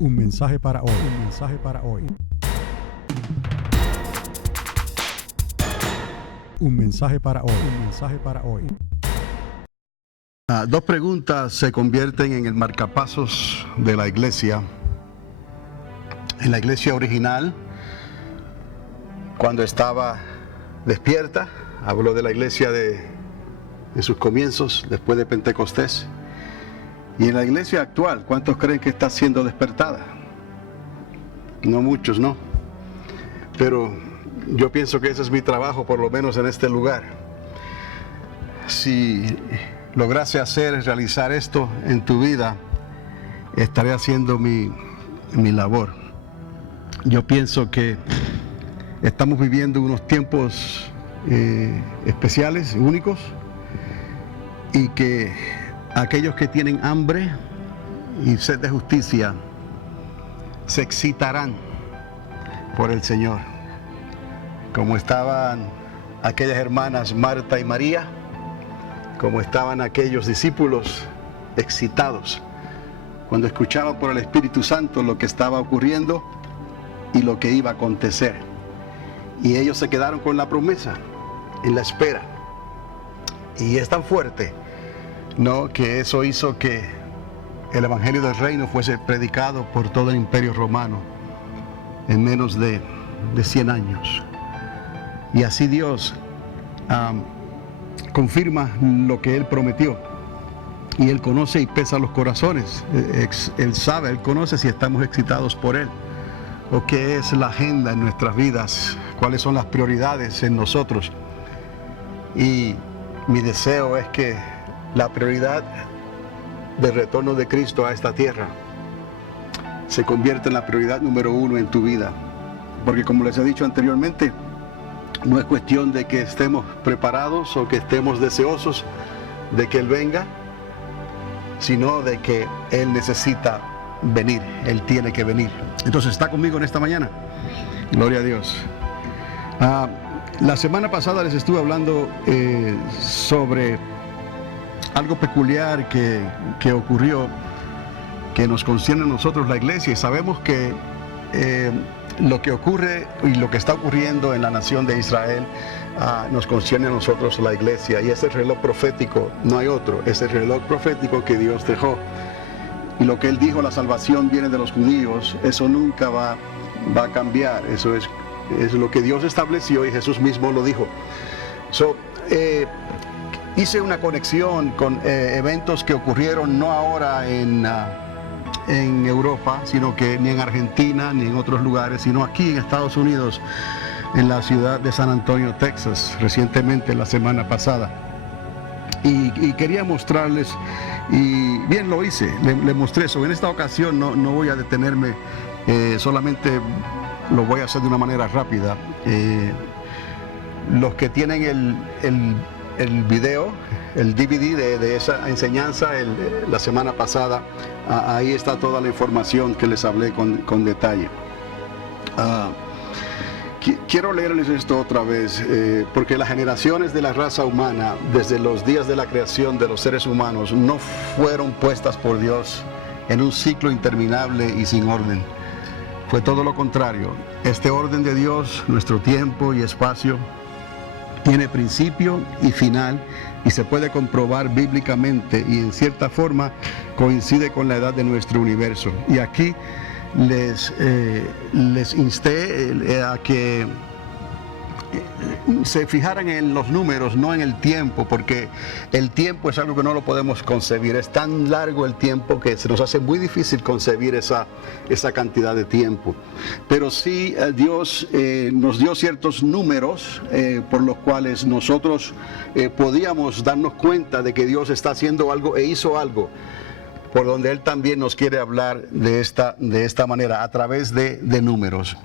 Un mensaje para hoy. Un mensaje para hoy. Un mensaje para hoy. Un mensaje para hoy. Dos preguntas se convierten en el marcapasos de la iglesia. En la iglesia original, cuando estaba despierta, hablo de la iglesia de sus comienzos, después de Pentecostés. Y en la iglesia actual, ¿cuántos creen que está siendo despertada? No muchos, ¿no? Pero yo pienso que ese es mi trabajo, por lo menos en este lugar. Si lograse realizar esto en tu vida, estaré haciendo mi labor. Yo pienso que estamos viviendo unos tiempos especiales, únicos, y que aquellos que tienen hambre y sed de justicia se excitarán por el Señor, como estaban aquellas hermanas Marta y María, como estaban aquellos discípulos excitados cuando escuchaban por el Espíritu Santo lo que estaba ocurriendo y lo que iba a acontecer. Y ellos se quedaron con la promesa, en la espera. Y es tan fuerte, ¿no?, que eso hizo que el Evangelio del Reino fuese predicado por todo el Imperio Romano en menos de 100 años. Y así Dios confirma lo que Él prometió. Y Él conoce y pesa los corazones. Él sabe, Él conoce si estamos excitados por Él, o qué es la agenda en nuestras vidas, cuáles son las prioridades en nosotros. Y mi deseo es que la prioridad del retorno de Cristo a esta tierra se convierta en la prioridad número 1 en tu vida. Porque como les he dicho anteriormente, no es cuestión de que estemos preparados o que estemos deseosos de que Él venga, sino de que Él necesita venir, Él tiene que venir. Entonces, ¿está conmigo en esta mañana? Gloria a Dios. La semana pasada les estuve hablando sobre algo peculiar que ocurrió, que nos concierne a nosotros la iglesia, y sabemos que lo que ocurre y lo que está ocurriendo en la nación de Israel nos concierne a nosotros la iglesia, y ese reloj profético, no hay otro, es el reloj profético que Dios dejó. Y lo que Él dijo, la salvación viene de los judíos, eso nunca va a cambiar. Eso es lo que Dios estableció y Jesús mismo lo dijo. Hice una conexión con eventos que ocurrieron no ahora en Europa, sino que ni en Argentina ni en otros lugares, sino aquí en Estados Unidos, en la ciudad de San Antonio, Texas, recientemente, la semana pasada. Y quería mostrarles, y bien lo hice, le mostré eso. En esta ocasión no voy a detenerme, solamente lo voy a hacer de una manera rápida. Los que tienen el video, el DVD de esa enseñanza la semana pasada, ahí está toda la información que les hablé con detalle. Quiero leerles esto otra vez, porque las generaciones de la raza humana, desde los días de la creación de los seres humanos, no fueron puestas por Dios en un ciclo interminable y sin orden. Fue todo lo contrario. Este orden de Dios, nuestro tiempo y espacio, tiene principio y final, y se puede comprobar bíblicamente, y en cierta forma coincide con la edad de nuestro universo. Y aquí les insté a que se fijaran en los números, no en el tiempo, porque el tiempo es algo que no lo podemos concebir. Es tan largo el tiempo que se nos hace muy difícil concebir esa cantidad de tiempo. Pero sí, Dios nos dio ciertos números por los cuales nosotros podíamos darnos cuenta de que Dios está haciendo algo e hizo algo, por donde Él también nos quiere hablar de esta manera, a través de números.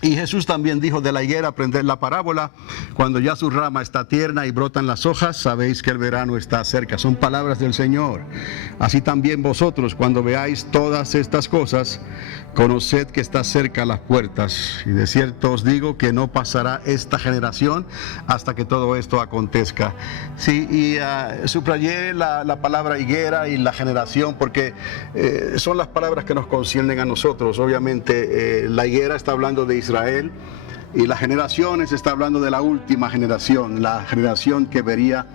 Y Jesús también dijo de la higuera, aprended la parábola, cuando ya su rama está tierna y brotan las hojas, sabéis que el verano está cerca. Son palabras del Señor. Así también vosotros, cuando veáis todas estas cosas, conoced que está cerca las puertas. Y de cierto os digo que no pasará esta generación hasta que todo esto acontezca. Sí, y subrayé la palabra higuera y la generación porque son las palabras que nos conciernen a nosotros. Obviamente la higuera está hablando de Israel y las generaciones está hablando de la última generación, la generación que vería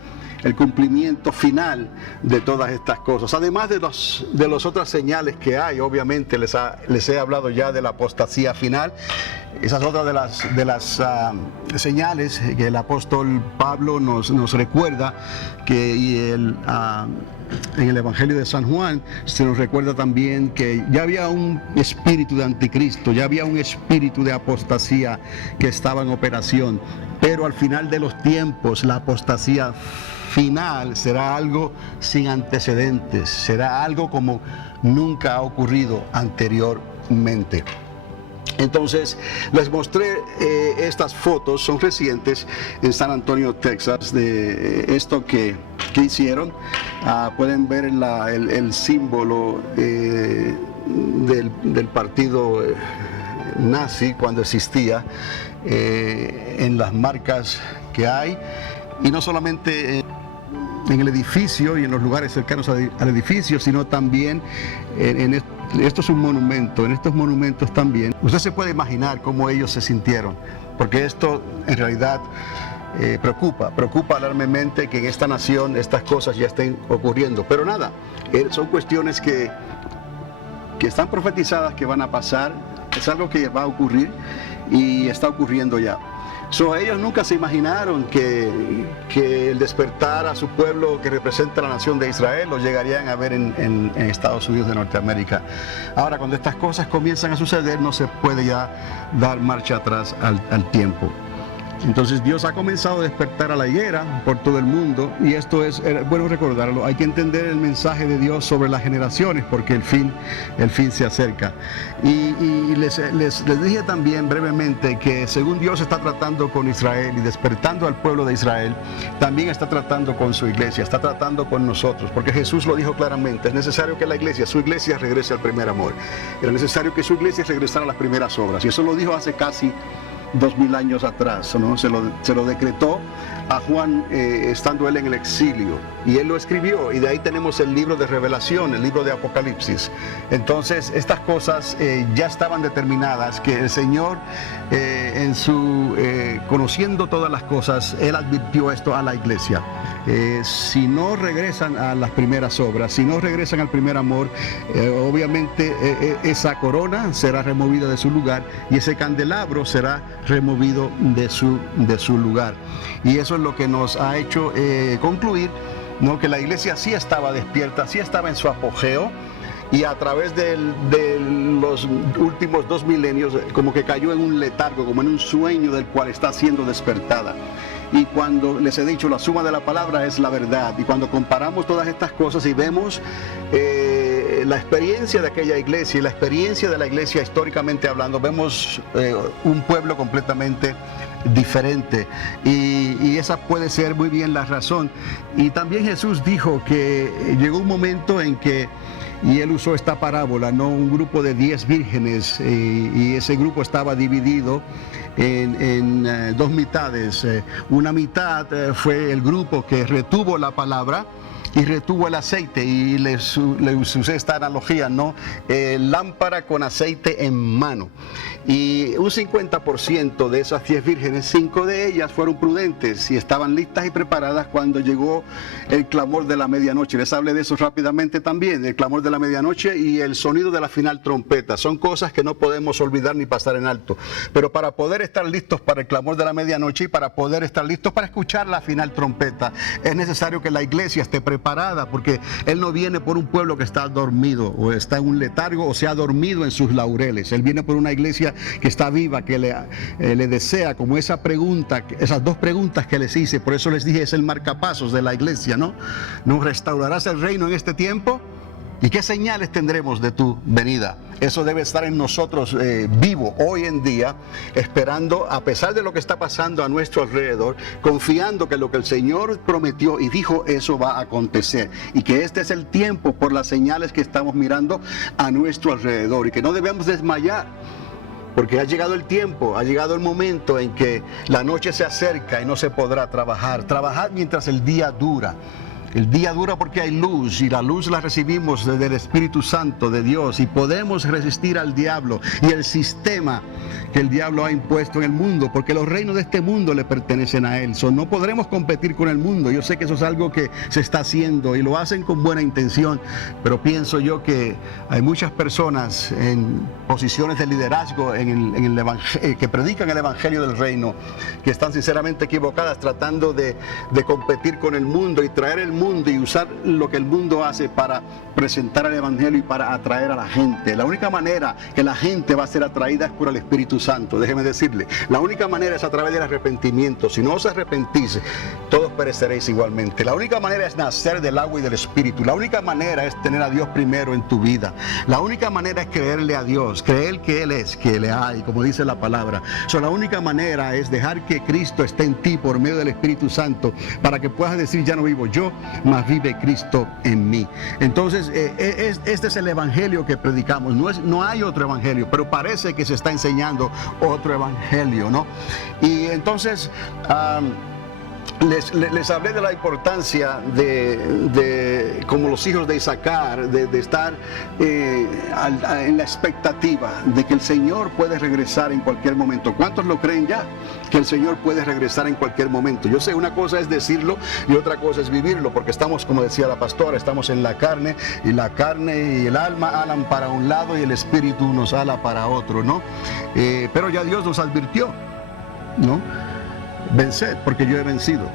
el cumplimiento final de todas estas cosas. Además de las otras señales que hay, obviamente les he hablado ya de la apostasía final. Esa es otra de las señales que el apóstol Pablo nos recuerda, que en el Evangelio de San Juan se nos recuerda también que ya había un espíritu de anticristo, ya había un espíritu de apostasía que estaba en operación, pero al final de los tiempos la apostasía final será algo sin antecedentes, será algo como nunca ha ocurrido anteriormente. Entonces les mostré estas fotos, son recientes, en San Antonio, Texas, de esto que hicieron. Pueden ver el símbolo del partido nazi cuando existía en las marcas que hay, y no solamente en el edificio y en los lugares cercanos al edificio, sino también esto es un monumento, en estos monumentos también. Usted se puede imaginar cómo ellos se sintieron, porque esto en realidad preocupa alarmemente que en esta nación estas cosas ya estén ocurriendo. Pero nada, son cuestiones que están profetizadas, que van a pasar, es algo que va a ocurrir y está ocurriendo ya. Ellos nunca se imaginaron que el despertar a su pueblo que representa la nación de Israel lo llegarían a ver en Estados Unidos de Norteamérica. Ahora, cuando estas cosas comienzan a suceder, no se puede ya dar marcha atrás al tiempo. Entonces Dios ha comenzado a despertar a la higuera por todo el mundo, y esto es bueno recordarlo. Hay que entender el mensaje de Dios sobre las generaciones, porque el fin se acerca. Y les dije también brevemente que según Dios está tratando con Israel y despertando al pueblo de Israel, también está tratando con su iglesia, está tratando con nosotros, porque Jesús lo dijo claramente: es necesario que su iglesia regrese al primer amor. Era necesario que su iglesia regresara a las primeras obras, y eso lo dijo hace casi 2000 años atrás, ¿no? Se lo decretó a Juan estando él en el exilio, y él lo escribió, y de ahí tenemos el libro de Revelación, el libro de Apocalipsis. Entonces estas cosas ya estaban determinadas, que el Señor conociendo todas las cosas, él advirtió esto a la iglesia. Si no regresan a las primeras obras, si no regresan al primer amor, obviamente esa corona será removida de su lugar, y ese candelabro será removido de su lugar. Y eso es lo que nos ha hecho concluir, ¿no?, que la iglesia sí estaba despierta, sí estaba en su apogeo, y a través de los últimos 2 milenios como que cayó en un letargo, como en un sueño del cual está siendo despertada. Y cuando les he dicho, la suma de la palabra es la verdad, y cuando comparamos todas estas cosas y vemos la experiencia de aquella iglesia y la experiencia de la iglesia históricamente hablando, vemos un pueblo completamente diferente, y esa puede ser muy bien la razón. Y también Jesús dijo que llegó un momento en que, y él usó esta parábola, ¿no?, un grupo de 10 vírgenes, y ese grupo estaba dividido en 2 mitades. Una mitad fue el grupo que retuvo la palabra y retuvo el aceite, y les usé esta analogía, ¿no? Lámpara con aceite en mano. Y un 50% de esas 10 vírgenes, 5 de ellas fueron prudentes y estaban listas y preparadas cuando llegó el clamor de la medianoche. Les hablé de eso rápidamente también, el clamor de la medianoche y el sonido de la final trompeta. Son cosas que no podemos olvidar ni pasar en alto. Pero para poder estar listos para el clamor de la medianoche y para poder estar listos para escuchar la final trompeta, es necesario que la iglesia esté preparada, porque Él no viene por un pueblo que está dormido o está en un letargo o se ha dormido en sus laureles. Él viene por una iglesia que está viva, que le desea, como esa pregunta, esas 2 preguntas que les hice. Por eso les dije, es el marcapasos de la iglesia, ¿no? ¿Nos restaurarás el reino en este tiempo? ¿Y qué señales tendremos de tu venida? Eso debe estar en nosotros vivo hoy en día, esperando, a pesar de lo que está pasando a nuestro alrededor, confiando que lo que el Señor prometió y dijo, eso va a acontecer. Y que este es el tiempo por las señales que estamos mirando a nuestro alrededor y que no debemos desmayar. Porque ha llegado el tiempo, ha llegado el momento en que la noche se acerca y no se podrá trabajar. Trabajad mientras el día dura. El día dura porque hay luz y la luz la recibimos desde el Espíritu Santo de Dios y podemos resistir al diablo y el sistema que el diablo ha impuesto en el mundo, porque los reinos de este mundo le pertenecen a él. No podremos competir con el mundo. Yo sé que eso es algo que se está haciendo y lo hacen con buena intención, pero pienso yo que hay muchas personas en posiciones de liderazgo que predican el evangelio del reino, que están sinceramente equivocadas, tratando de competir con el mundo y traer el mundo y usar lo que el mundo hace para presentar el evangelio y para atraer a la gente. La única manera que la gente va a ser atraída es por el Espíritu Santo. Déjeme decirle, la única manera es a través del arrepentimiento. Si no os arrepentís, todos pereceréis igualmente. La única manera es nacer del agua y del Espíritu. La única manera es tener a Dios primero en tu vida. La única manera es creerle a Dios, creer que Él es, que le hay, como dice la palabra. La única manera es dejar que Cristo esté en ti por medio del Espíritu Santo, para que puedas decir, ya no vivo yo, mas vive Cristo en mí. Entonces, este es el evangelio que predicamos. No hay otro evangelio, pero parece que se está enseñando otro evangelio, ¿no? Y entonces les hablé de la importancia de como los hijos de Isaacar, de estar en la expectativa de que el Señor puede regresar en cualquier momento. ¿Cuántos lo creen ya? Que el Señor puede regresar en cualquier momento. Yo sé, una cosa es decirlo y otra cosa es vivirlo, porque estamos, como decía la pastora, estamos en la carne, y la carne y el alma alan para un lado y el espíritu nos ala para otro, ¿no? Pero ya Dios nos advirtió, ¿no? Venced, porque yo he vencido.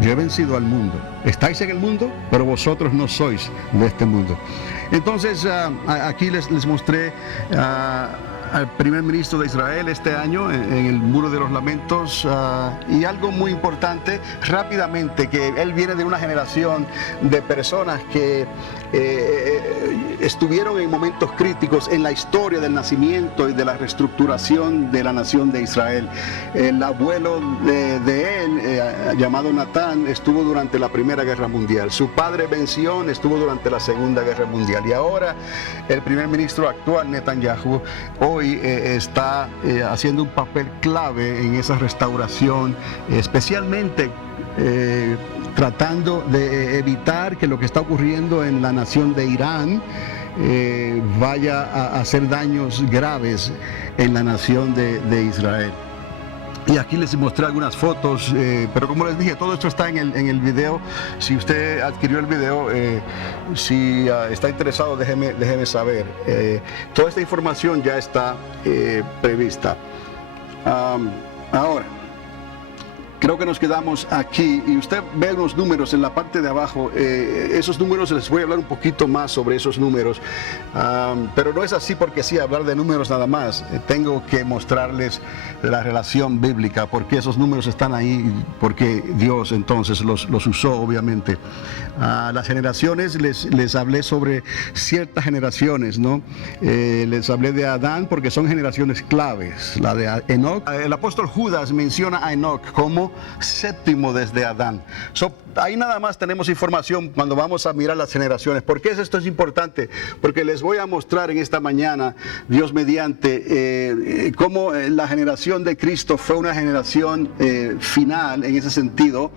Yo he vencido al mundo. Estáis en el mundo, pero vosotros no sois de este mundo. Entonces, aquí les mostré al primer ministro de Israel este año en el Muro de los Lamentos, y algo muy importante rápidamente, que él viene de una generación de personas que estuvieron en momentos críticos en la historia del nacimiento y de la reestructuración de la nación de Israel. El abuelo de él, llamado Natán, estuvo durante la Primera Guerra Mundial. Su padre Ben-Zion estuvo durante la Segunda Guerra Mundial, y ahora el primer ministro actual, Netanyahu, hoy está haciendo un papel clave en esa restauración, especialmente tratando de evitar que lo que está ocurriendo en la nación de Irán vaya a hacer daños graves en la nación de Israel. Y aquí les mostré algunas fotos, pero como les dije, todo esto está en el video. Si usted adquirió el video, si está interesado, déjeme saber. Toda esta información ya está prevista. Ahora, creo que nos quedamos aquí, y usted ve unos números en la parte de abajo. Esos números, les voy a hablar un poquito más sobre esos números, pero no es así porque sí, hablar de números nada más. Tengo que mostrarles la relación bíblica, porque esos números están ahí, porque Dios entonces los usó, obviamente. Las generaciones, les hablé sobre ciertas generaciones, ¿no? Les hablé de Adán porque son generaciones claves. La de Enoc, el apóstol Judas menciona a Enoc como séptimo desde Adán. Ahí nada más tenemos información cuando vamos a mirar las generaciones. ¿Por qué esto es importante? Porque les voy a mostrar en esta mañana, Dios mediante, cómo la generación de Cristo fue una generación final en ese sentido,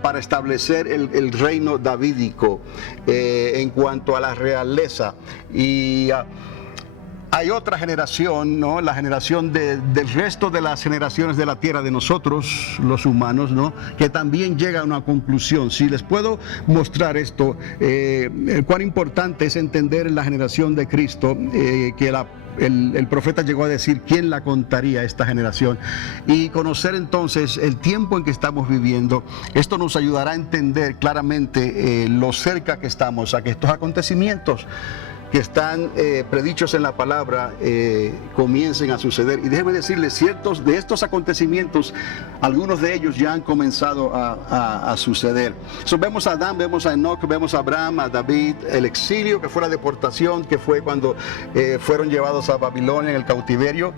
para establecer el reino davídico en cuanto a la realeza. Y hay otra generación, ¿no? La generación del resto de las generaciones de la tierra, de nosotros, los humanos, ¿no? Que también llega a una conclusión. Si les puedo mostrar esto, cuán importante es entender la generación de Cristo, que el profeta llegó a decir quién la contaría, esta generación, y conocer entonces el tiempo en que estamos viviendo. Esto nos ayudará a entender claramente lo cerca que estamos a que estos acontecimientos que están predichos en la palabra comiencen a suceder. Y déjeme decirles, ciertos de estos acontecimientos, algunos de ellos ya han comenzado a suceder. Vemos a Adán, vemos a Enoch, vemos a Abraham, a David, el exilio, que fue la deportación, que fue cuando fueron llevados a Babilonia en el cautiverio,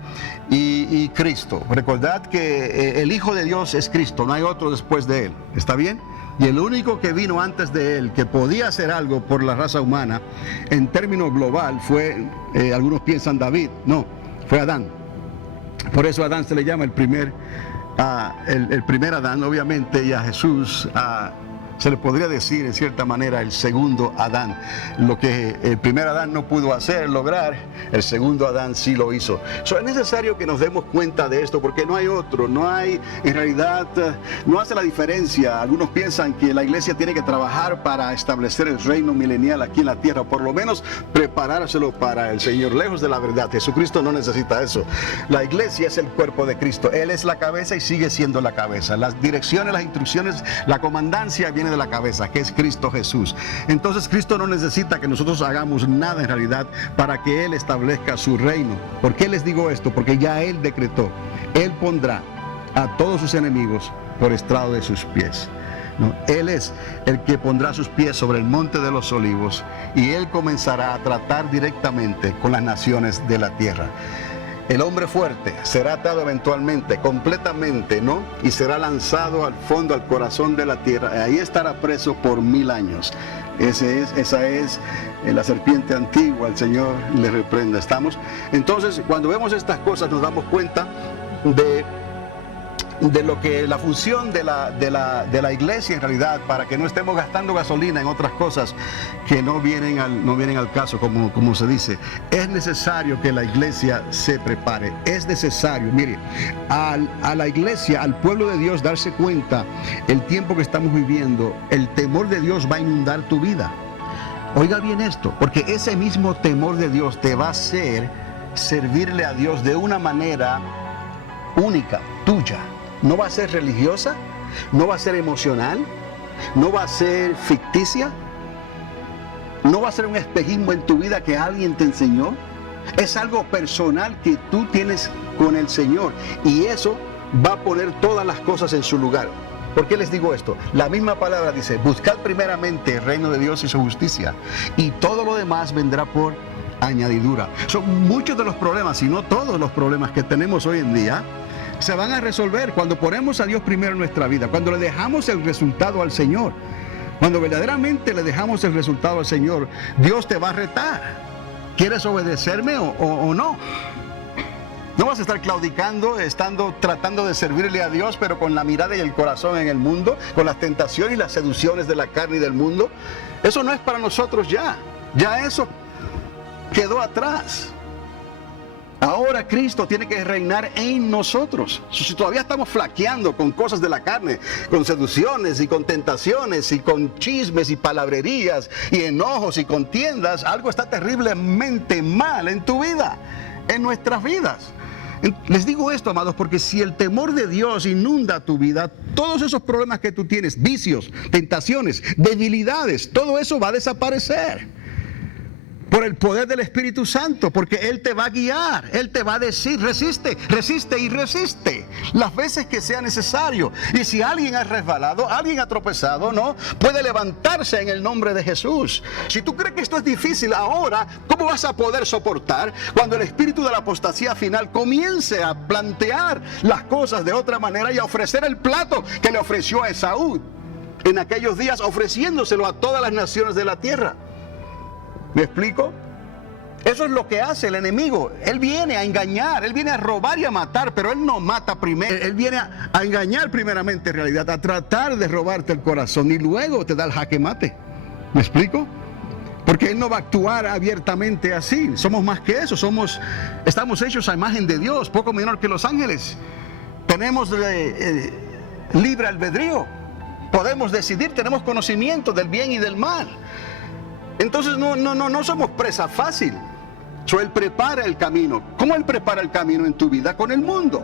y Cristo. Recordad que el Hijo de Dios es Cristo, no hay otro después de Él. ¿Está bien? Y el único que vino antes de Él, que podía hacer algo por la raza humana, en términos global, fue, algunos piensan David, no, fue Adán. Por eso a Adán se le llama el primer Adán, obviamente, y a Jesús se le podría decir en cierta manera el segundo Adán. Lo que el primer Adán no pudo lograr, el segundo Adán sí lo hizo. Es necesario que nos demos cuenta de esto, porque no hay otro, en realidad, no hace la diferencia. Algunos piensan que la iglesia tiene que trabajar para establecer el reino milenial aquí en la tierra, por lo menos preparárselo para el Señor, lejos de la verdad. Jesucristo no necesita eso. La iglesia es el cuerpo de Cristo, Él es la cabeza y sigue siendo la cabeza. Las direcciones, las instrucciones, la comandancia viene de la cabeza, que es Cristo Jesús. Entonces Cristo no necesita que nosotros hagamos nada en realidad para que Él establezca su reino. ¿Por qué les digo esto? Porque ya Él decretó, Él pondrá a todos sus enemigos por estrado de sus pies. No, Él es el que pondrá sus pies sobre el monte de los olivos, y Él comenzará a tratar directamente con las naciones de la tierra. El hombre fuerte será atado eventualmente, completamente, ¿no? Y será lanzado al fondo, al corazón de la tierra. Ahí estará preso por 1000 años. Esa es la serpiente antigua. El Señor le reprenda. ¿Estamos? Entonces, cuando vemos estas cosas, nos damos cuenta de lo que la función de la iglesia en realidad, para que no estemos gastando gasolina en otras cosas que no vienen al caso, como se dice. Es necesario que la iglesia se prepare, es necesario, mire, a la iglesia, al pueblo de Dios, darse cuenta el tiempo que estamos viviendo. El temor de Dios va a inundar tu vida. Oiga bien esto, porque ese mismo temor de Dios te va a hacer servirle a Dios de una manera única, tuya. No va a ser religiosa, no va a ser emocional, no va a ser ficticia, no va a ser un espejismo en tu vida que alguien te enseñó. Es algo personal que tú tienes con el Señor, y eso va a poner todas las cosas en su lugar. ¿Por qué les digo esto? La misma palabra dice: buscad primeramente el reino de Dios y su justicia, y todo lo demás vendrá por añadidura. Son muchos de los problemas, si no todos los problemas que tenemos hoy en día, se van a resolver cuando ponemos a Dios primero en nuestra vida, cuando le dejamos el resultado al Señor. Cuando verdaderamente le dejamos el resultado al Señor, Dios te va a retar. ¿Quieres obedecerme o no? No vas a estar claudicando, tratando de servirle a Dios, pero con la mirada y el corazón en el mundo, con las tentaciones y las seducciones de la carne y del mundo. Eso no es para nosotros ya. Ya eso quedó atrás. Ahora Cristo tiene que reinar en nosotros. Si todavía estamos flaqueando con cosas de la carne, con seducciones y con tentaciones y con chismes y palabrerías y enojos y contiendas, algo está terriblemente mal en tu vida, en nuestras vidas. Les digo esto, amados, porque si el temor de Dios inunda tu vida, todos esos problemas que tú tienes, vicios, tentaciones, debilidades, todo eso va a desaparecer. Por el poder del Espíritu Santo, porque Él te va a guiar, Él te va a decir: resiste, resiste y resiste las veces que sea necesario. Y si alguien ha resbalado, alguien ha tropezado, ¿no? Puede levantarse en el nombre de Jesús. Si tú crees que esto es difícil ahora, ¿cómo vas a poder soportar cuando el espíritu de la apostasía final comience a plantear las cosas de otra manera y a ofrecer el plato que le ofreció a Esaú en aquellos días, ofreciéndoselo a todas las naciones de la tierra? ¿Me explico? Eso es lo que hace el enemigo. Él viene a engañar, él viene a robar y a matar, pero él no mata primero. Él viene a engañar primeramente, en realidad, a tratar de robarte el corazón, y luego te da el jaque mate. ¿Me explico? Porque Él no va a actuar abiertamente así. Somos más que eso, estamos hechos a imagen de Dios, poco menor que los ángeles. Tenemos libre albedrío, podemos decidir, tenemos conocimiento del bien y del mal. Entonces no somos presa fácil. Él prepara el camino. ¿Cómo Él prepara el camino en tu vida? Con el mundo.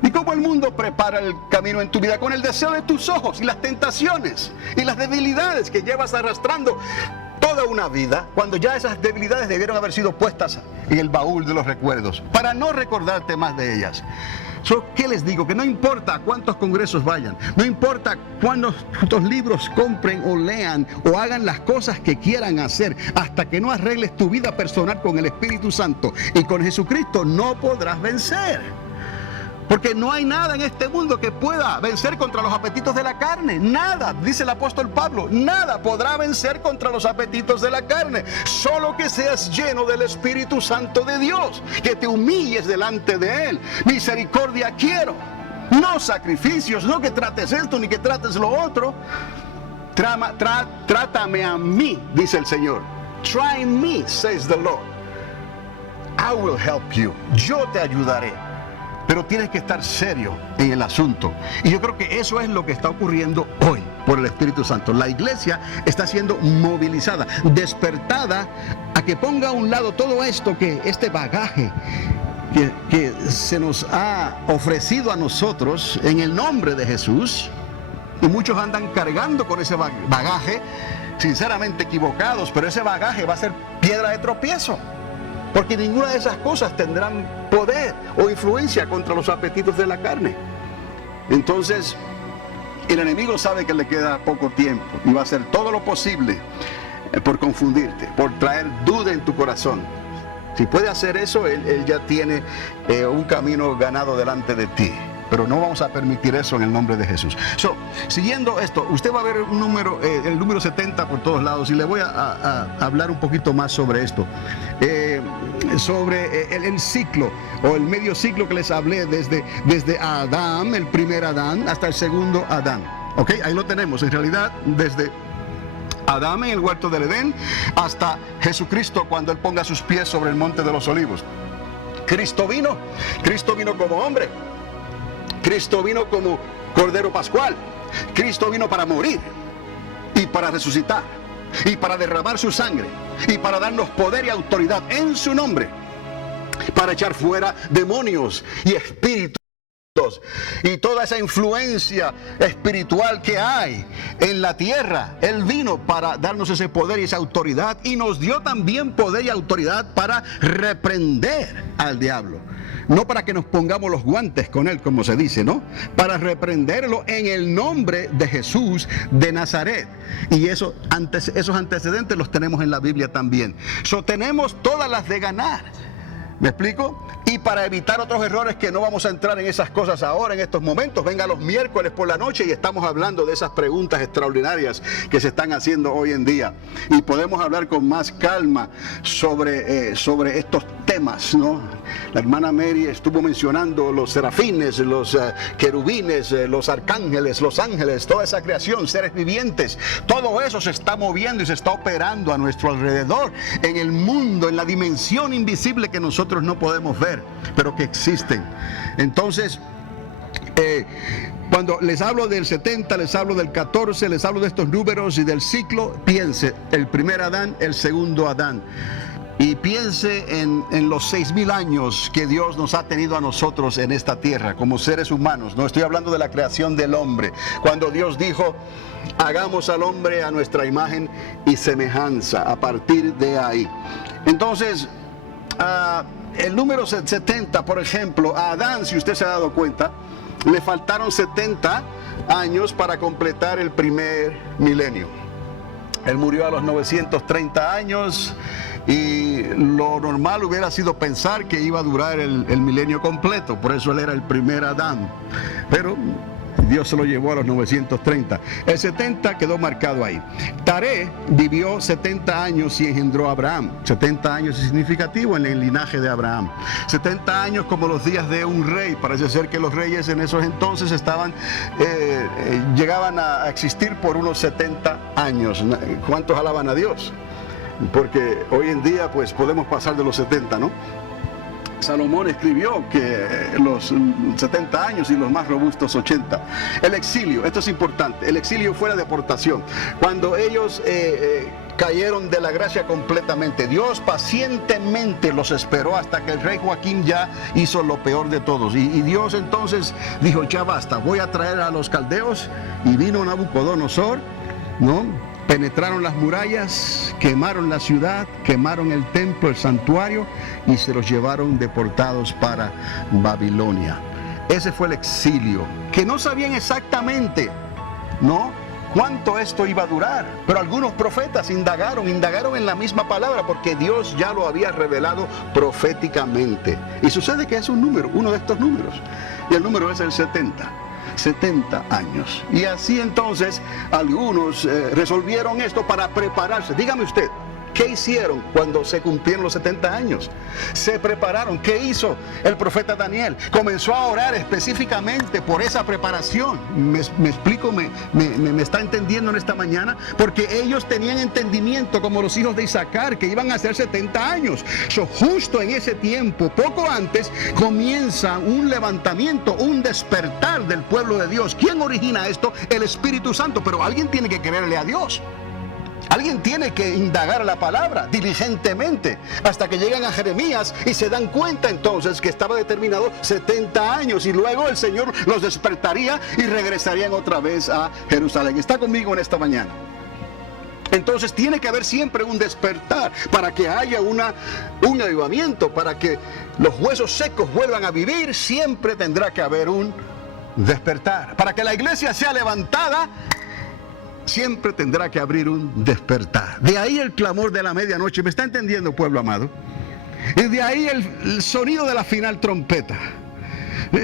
¿Y cómo el mundo prepara el camino en tu vida? Con el deseo de tus ojos y las tentaciones y las debilidades que llevas arrastrando toda una vida cuando ya esas debilidades debieron haber sido puestas en el baúl de los recuerdos, para no recordarte más de ellas. ¿Qué les digo? Que no importa cuántos congresos vayan, no importa cuántos libros compren o lean o hagan las cosas que quieran hacer, hasta que no arregles tu vida personal con el Espíritu Santo y con Jesucristo, no podrás vencer. Porque no hay nada en este mundo que pueda vencer contra los apetitos de la carne. Nada, dice el apóstol Pablo, nada podrá vencer contra los apetitos de la carne. Solo que seas lleno del Espíritu Santo de Dios, que te humilles delante de Él. Misericordia quiero, no sacrificios, no que trates esto ni que trates lo otro. Trátame a mí, dice el Señor. Try me, says the Lord. I will help you. Yo te ayudaré. Pero tienes que estar serio en el asunto. Y yo creo que eso es lo que está ocurriendo hoy por el Espíritu Santo. La iglesia está siendo movilizada, despertada a que ponga a un lado todo esto, este bagaje que se nos ha ofrecido a nosotros en el nombre de Jesús. Y muchos andan cargando con ese bagaje, sinceramente equivocados, pero ese bagaje va a ser piedra de tropiezo. Porque ninguna de esas cosas tendrán poder o influencia contra los apetitos de la carne. Entonces, el enemigo sabe que le queda poco tiempo y va a hacer todo lo posible por confundirte, por traer duda en tu corazón. Si puede hacer eso, él ya tiene un camino ganado delante de ti. Pero no vamos a permitir eso en el nombre de Jesús. Siguiendo esto, usted va a ver el número 70 por todos lados, y le voy a hablar un poquito más sobre esto. Sobre el ciclo o el medio ciclo que les hablé desde Adán, el primer Adán, hasta el segundo Adán. ¿Ok? Ahí lo tenemos. En realidad, desde Adán en el huerto del Edén hasta Jesucristo cuando Él ponga sus pies sobre el monte de los olivos. Cristo vino como hombre. Cristo vino como Cordero Pascual. Cristo vino para morir y para resucitar y para derramar su sangre y para darnos poder y autoridad en su nombre, para echar fuera demonios y espíritus y toda esa influencia espiritual que hay en la tierra. Él vino para darnos ese poder y esa autoridad, y nos dio también poder y autoridad para reprender al diablo. No para que nos pongamos los guantes con él, como se dice, ¿no? Para reprenderlo en el nombre de Jesús de Nazaret. Y esos antecedentes los tenemos en la Biblia también. Tenemos todas las de ganar. ¿Me explico? Y para evitar otros errores, que no vamos a entrar en esas cosas ahora, en estos momentos, venga los miércoles por la noche y estamos hablando de esas preguntas extraordinarias que se están haciendo hoy en día. Y podemos hablar con más calma sobre estos temas, ¿no? La hermana Mary estuvo mencionando los serafines, los querubines, los arcángeles, los ángeles, toda esa creación, seres vivientes. Todo eso se está moviendo y se está operando a nuestro alrededor, en el mundo, en la dimensión invisible que nosotros no podemos ver, pero que existen. Entonces, cuando les hablo del 70, les hablo del 14, les hablo de estos números y del ciclo, piense, el primer Adán, el segundo Adán. Y piense en los 6,000 años que Dios nos ha tenido a nosotros en esta tierra como seres humanos. No estoy hablando de la creación del hombre. Cuando Dios dijo, hagamos al hombre a nuestra imagen y semejanza, a partir de ahí. Entonces, el número 70, por ejemplo, a Adán, si usted se ha dado cuenta, le faltaron 70 años para completar el primer milenio. Él murió a los 930 años y lo normal hubiera sido pensar que iba a durar el milenio completo. Por eso él era el primer Adán. Pero Dios se lo llevó a los 930. El 70 quedó marcado ahí. Taré vivió 70 años y engendró a Abraham. 70 años es significativo en el linaje de Abraham. 70 años como los días de un rey. Parece ser que los reyes en esos entonces llegaban a existir por unos 70 años. ¿Cuántos alaban a Dios? Porque hoy en día pues podemos pasar de los 70, ¿no? Salomón escribió que los 70 años y los más robustos 80. El exilio, esto es importante, el exilio fue la deportación. Cuando ellos cayeron de la gracia completamente, Dios pacientemente los esperó hasta que el rey Joaquín ya hizo lo peor de todos. Y Dios entonces dijo, ya basta, voy a traer a los caldeos. Y vino Nabucodonosor, ¿no? penetraron las murallas, quemaron la ciudad, quemaron el templo, el santuario, y se los llevaron deportados para Babilonia. Ese fue el exilio, que no sabían exactamente, ¿no?, cuánto esto iba a durar, pero algunos profetas indagaron en la misma palabra, porque Dios ya lo había revelado proféticamente. Y sucede que es un número, uno de estos números, y el número es el 70 años. Y así entonces algunos resolvieron esto para prepararse. Dígame usted, ¿qué hicieron cuando se cumplieron los 70 años? Se prepararon. ¿Qué hizo el profeta Daniel? Comenzó a orar específicamente por esa preparación. ¿Me explico? ¿Me está entendiendo en esta mañana? Porque ellos tenían entendimiento, como los hijos de Isaacar, que iban a ser 70 años. Justo en ese tiempo, poco antes, comienza un levantamiento, un despertar del pueblo de Dios. ¿Quién origina esto? El Espíritu Santo. Pero alguien tiene que creerle a Dios. Alguien tiene que indagar la palabra diligentemente hasta que llegan a Jeremías y se dan cuenta entonces que estaba determinado 70 años y luego el Señor los despertaría y regresarían otra vez a Jerusalén. ¿Está conmigo en esta mañana? Entonces tiene que haber siempre un despertar para que haya un avivamiento, para que los huesos secos vuelvan a vivir. Siempre tendrá que haber un despertar. Para que la iglesia sea levantada, siempre tendrá que abrir un despertar. De ahí el clamor de la medianoche. ¿Me está entendiendo, pueblo amado? Y de ahí el sonido de la final trompeta.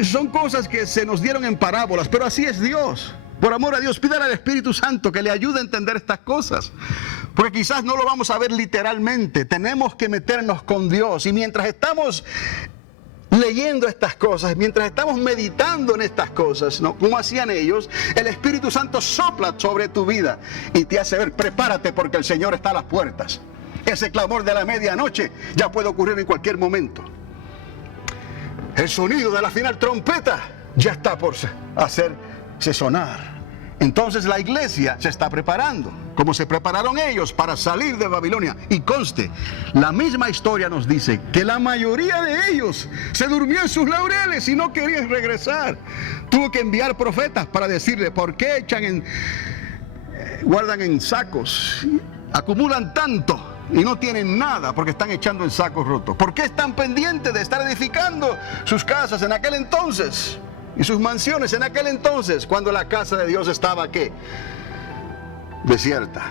Son cosas que se nos dieron en parábolas, pero así es Dios. Por amor a Dios, pídale al Espíritu Santo que le ayude a entender estas cosas. Porque quizás no lo vamos a ver literalmente. Tenemos que meternos con Dios. Y mientras estamos leyendo estas cosas, mientras estamos meditando en estas cosas, ¿no?, como hacían ellos, el Espíritu Santo sopla sobre tu vida y te hace ver: prepárate porque el Señor está a las puertas. Ese clamor de la medianoche ya puede ocurrir en cualquier momento. El sonido de la final trompeta ya está por hacerse sonar. Entonces la iglesia se está preparando, como se prepararon ellos para salir de Babilonia. Y conste, la misma historia nos dice que la mayoría de ellos se durmió en sus laureles y no querían regresar. Tuvo que enviar profetas para decirle: ¿por qué guardan en sacos, acumulan tanto y no tienen nada porque están echando en sacos rotos? ¿Por qué están pendientes de estar edificando sus casas en aquel entonces y sus mansiones en aquel entonces, cuando la casa de Dios estaba ¿qué? Desierta?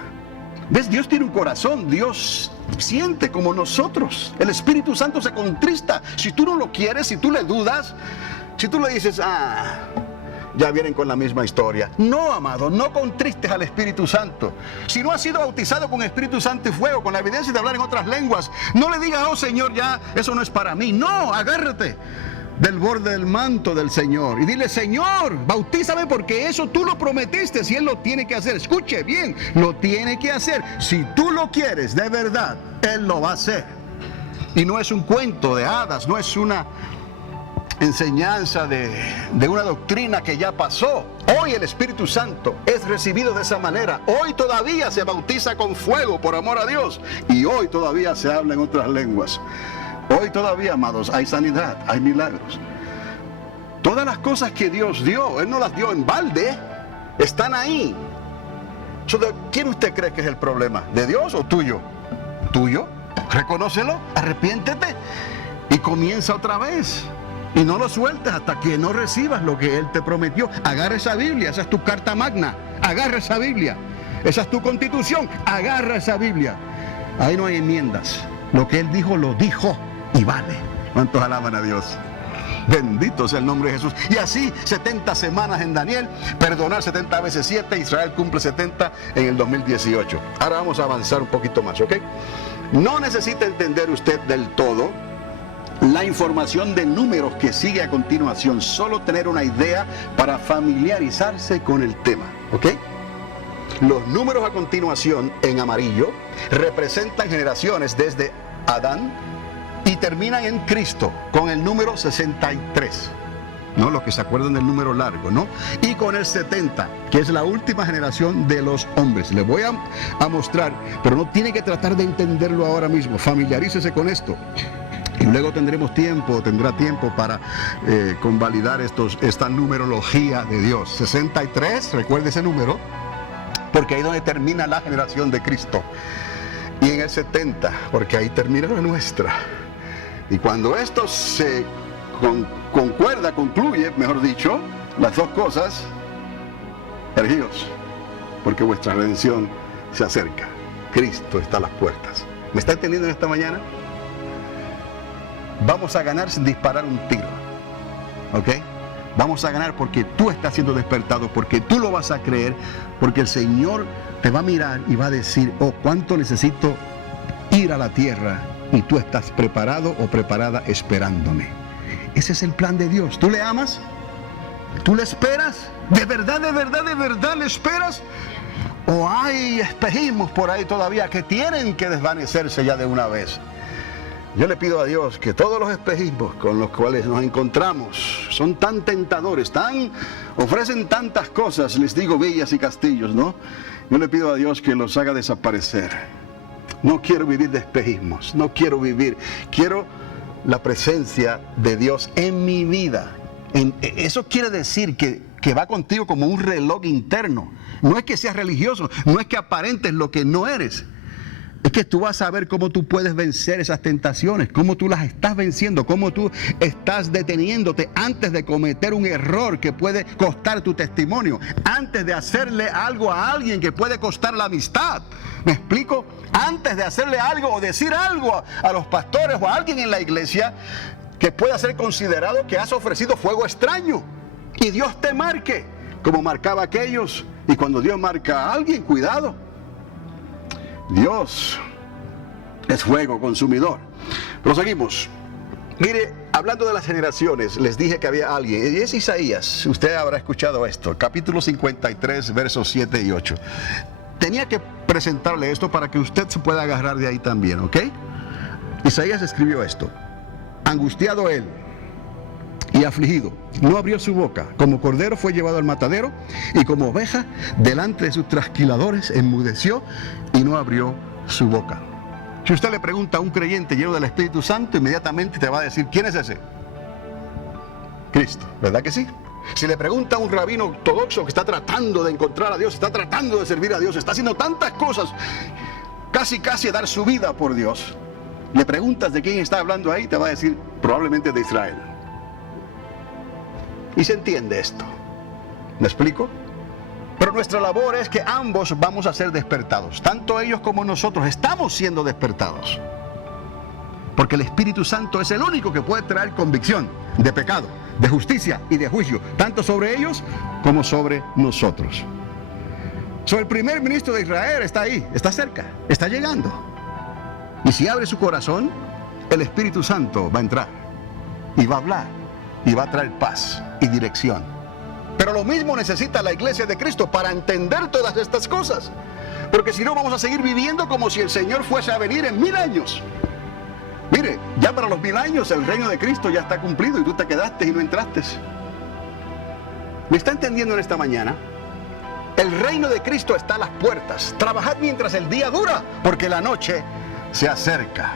¿Ves? Dios tiene un corazón. Dios siente como nosotros. El Espíritu Santo se contrista si tú no lo quieres, si tú le dudas, si tú le dices: ya vienen con la misma historia. No, amado, no contristes al Espíritu Santo. Si no has sido bautizado con Espíritu Santo y fuego, con la evidencia de hablar en otras lenguas, no le digas: oh Señor, ya eso no es para mí. No, agárrate del borde del manto del Señor y dile: Señor, bautízame, porque eso tú lo prometiste y Él lo tiene que hacer. Escuche bien, lo tiene que hacer. Si tú lo quieres de verdad, Él lo va a hacer. Y no es un cuento de hadas, no es una enseñanza de una doctrina que ya pasó. Hoy el Espíritu Santo es recibido de esa manera. Hoy todavía se bautiza con fuego, por amor a Dios, y hoy todavía se habla en otras lenguas. Hoy todavía, amados, hay sanidad, hay milagros. Todas las cosas que Dios dio, Él no las dio en balde, están ahí. ¿Quién usted cree que es el problema? ¿De Dios o tuyo? ¿Tuyo? Reconócelo, arrepiéntete y comienza otra vez. Y no lo sueltes hasta que no recibas lo que Él te prometió. Agarra esa Biblia, esa es tu carta magna. Agarra esa Biblia. Esa es tu constitución. Agarra esa Biblia. Ahí no hay enmiendas. Lo que Él dijo, lo dijo y vale. ¿Cuántos alaban a Dios? Bendito sea el nombre de Jesús. Y así 70 semanas en Daniel, perdonar 70 veces 7, Israel cumple 70 en el 2018. Ahora vamos a avanzar un poquito más, ¿ok? No necesita entender usted del todo la información de números que sigue a continuación, solo tener una idea para familiarizarse con el tema, ¿ok? Los números a continuación, en amarillo, representan generaciones desde Adán y terminan en Cristo, con el número 63, ¿no? Los que se acuerdan del número largo, ¿no? Y con el 70, que es la última generación de los hombres. Les voy a mostrar, pero no tiene que tratar de entenderlo ahora mismo. Familiarícese con esto. Y luego tendrá tiempo para convalidar esta numerología de Dios. 63, recuerde ese número, porque ahí es donde termina la generación de Cristo. Y en el 70, porque ahí termina la nuestra. Y cuando esto se concluye, mejor dicho, las dos cosas, erguíos, porque vuestra redención se acerca. Cristo está a las puertas. ¿Me está entendiendo en esta mañana? Vamos a ganar sin disparar un tiro, ¿ok? Vamos a ganar porque tú estás siendo despertado, porque tú lo vas a creer, porque el Señor te va a mirar y va a decir, oh, cuánto necesito ir a la tierra, y tú estás preparado o preparada esperándome. Ese es el plan de Dios. ¿Tú le amas? ¿Tú le esperas? ¿De verdad le esperas? ¿O hay espejismos por ahí todavía que tienen que desvanecerse ya de una vez? Yo le pido a Dios que todos los espejismos con los cuales nos encontramos son tan tentadores, ofrecen tantas cosas, les digo villas y castillos, ¿no? Yo le pido a Dios que los haga desaparecer. No quiero vivir de espejismos, quiero la presencia de Dios en mi vida. Eso quiere decir que va contigo como un reloj interno. No es que seas religioso, no es que aparentes lo que no eres. Es que tú vas a ver cómo tú puedes vencer esas tentaciones, cómo tú las estás venciendo, cómo tú estás deteniéndote antes de cometer un error que puede costar tu testimonio, antes de hacerle algo a alguien que puede costar la amistad. ¿Me explico? Antes de hacerle algo o decir algo a los pastores o a alguien en la iglesia que pueda ser considerado que has ofrecido fuego extraño y Dios te marque, como marcaba aquellos. Y cuando Dios marca a alguien, cuidado. Dios es fuego consumidor. Proseguimos. Mire, hablando de las generaciones, les dije que había alguien, y es Isaías. Usted habrá escuchado esto, capítulo 53, versos 7 y 8. Tenía que presentarle esto para que usted se pueda agarrar de ahí también, ¿ok? Isaías escribió esto: angustiado él y afligido, no abrió su boca, como cordero fue llevado al matadero, y como oveja delante de sus trasquiladores enmudeció y no abrió su boca. Si usted le pregunta a un creyente lleno del Espíritu Santo, inmediatamente te va a decir, ¿quién es ese? Cristo, ¿verdad que sí? Si le pregunta a un rabino ortodoxo que está tratando de encontrar a Dios, está tratando de servir a Dios, está haciendo tantas cosas, casi dar su vida por Dios, le preguntas de quién está hablando ahí, te va a decir probablemente de Israel. Y se entiende esto. ¿Me explico? Pero nuestra labor es que ambos vamos a ser despertados. Tanto ellos como nosotros estamos siendo despertados. Porque el Espíritu Santo es el único que puede traer convicción de pecado, de justicia y de juicio, tanto sobre ellos como sobre nosotros. El primer ministro de Israel está ahí, está cerca, está llegando. Y si abre su corazón, el Espíritu Santo va a entrar y va a hablar y va a traer paz y dirección. Pero lo mismo necesita la iglesia de Cristo para entender todas estas cosas. Porque si no, vamos a seguir viviendo como si el Señor fuese a venir en 1000 años. Mire, ya para los 1000 años el reino de Cristo ya está cumplido y tú te quedaste y no entraste. ¿Me está entendiendo en esta mañana? El reino de Cristo está a las puertas. Trabajad mientras el día dura, porque la noche se acerca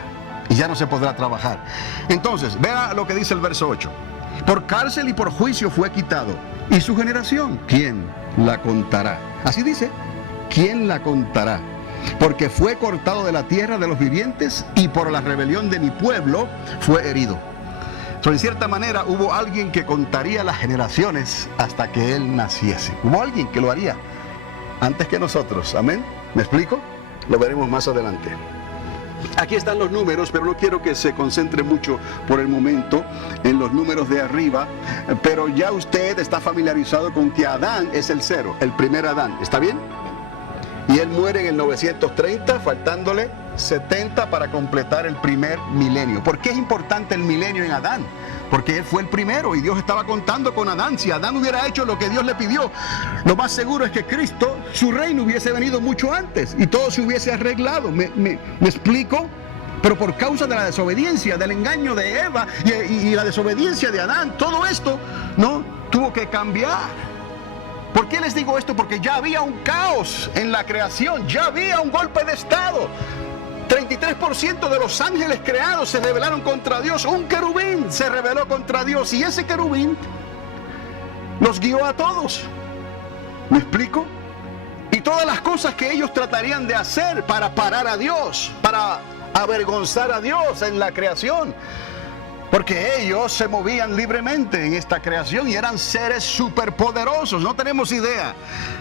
y ya no se podrá trabajar. Entonces, vea lo que dice el verso 8. Por cárcel y por juicio fue quitado. ¿Y su generación? ¿Quién la contará? Así dice, ¿quién la contará? Porque fue cortado de la tierra de los vivientes y por la rebelión de mi pueblo fue herido. En cierta manera hubo alguien que contaría las generaciones hasta que él naciese. Hubo alguien que lo haría antes que nosotros. ¿Amén? ¿Me explico? Lo veremos más adelante. Aquí están los números, pero no quiero que se concentre mucho por el momento en los números de arriba, pero ya usted está familiarizado con que Adán es el 0, el primer Adán, ¿está bien? Y él muere en el 930, faltándole 70 para completar el primer milenio. ¿Por qué es importante el milenio en Adán? Porque él fue el primero y Dios estaba contando con Adán. Si Adán hubiera hecho lo que Dios le pidió, lo más seguro es que Cristo, su reino, hubiese venido mucho antes y todo se hubiese arreglado. ¿Me explico? Pero por causa de la desobediencia, del engaño de Eva y la desobediencia de Adán, todo esto no tuvo que cambiar. ¿Por qué les digo esto? Porque ya había un caos en la creación, ya había un golpe de estado. 33% de los ángeles creados se rebelaron contra Dios. Un querubín se rebeló contra Dios y ese querubín los guió a todos. ¿Me explico? Y todas las cosas que ellos tratarían de hacer para parar a Dios, para avergonzar a Dios en la creación. Porque ellos se movían libremente en esta creación y eran seres superpoderosos. No tenemos idea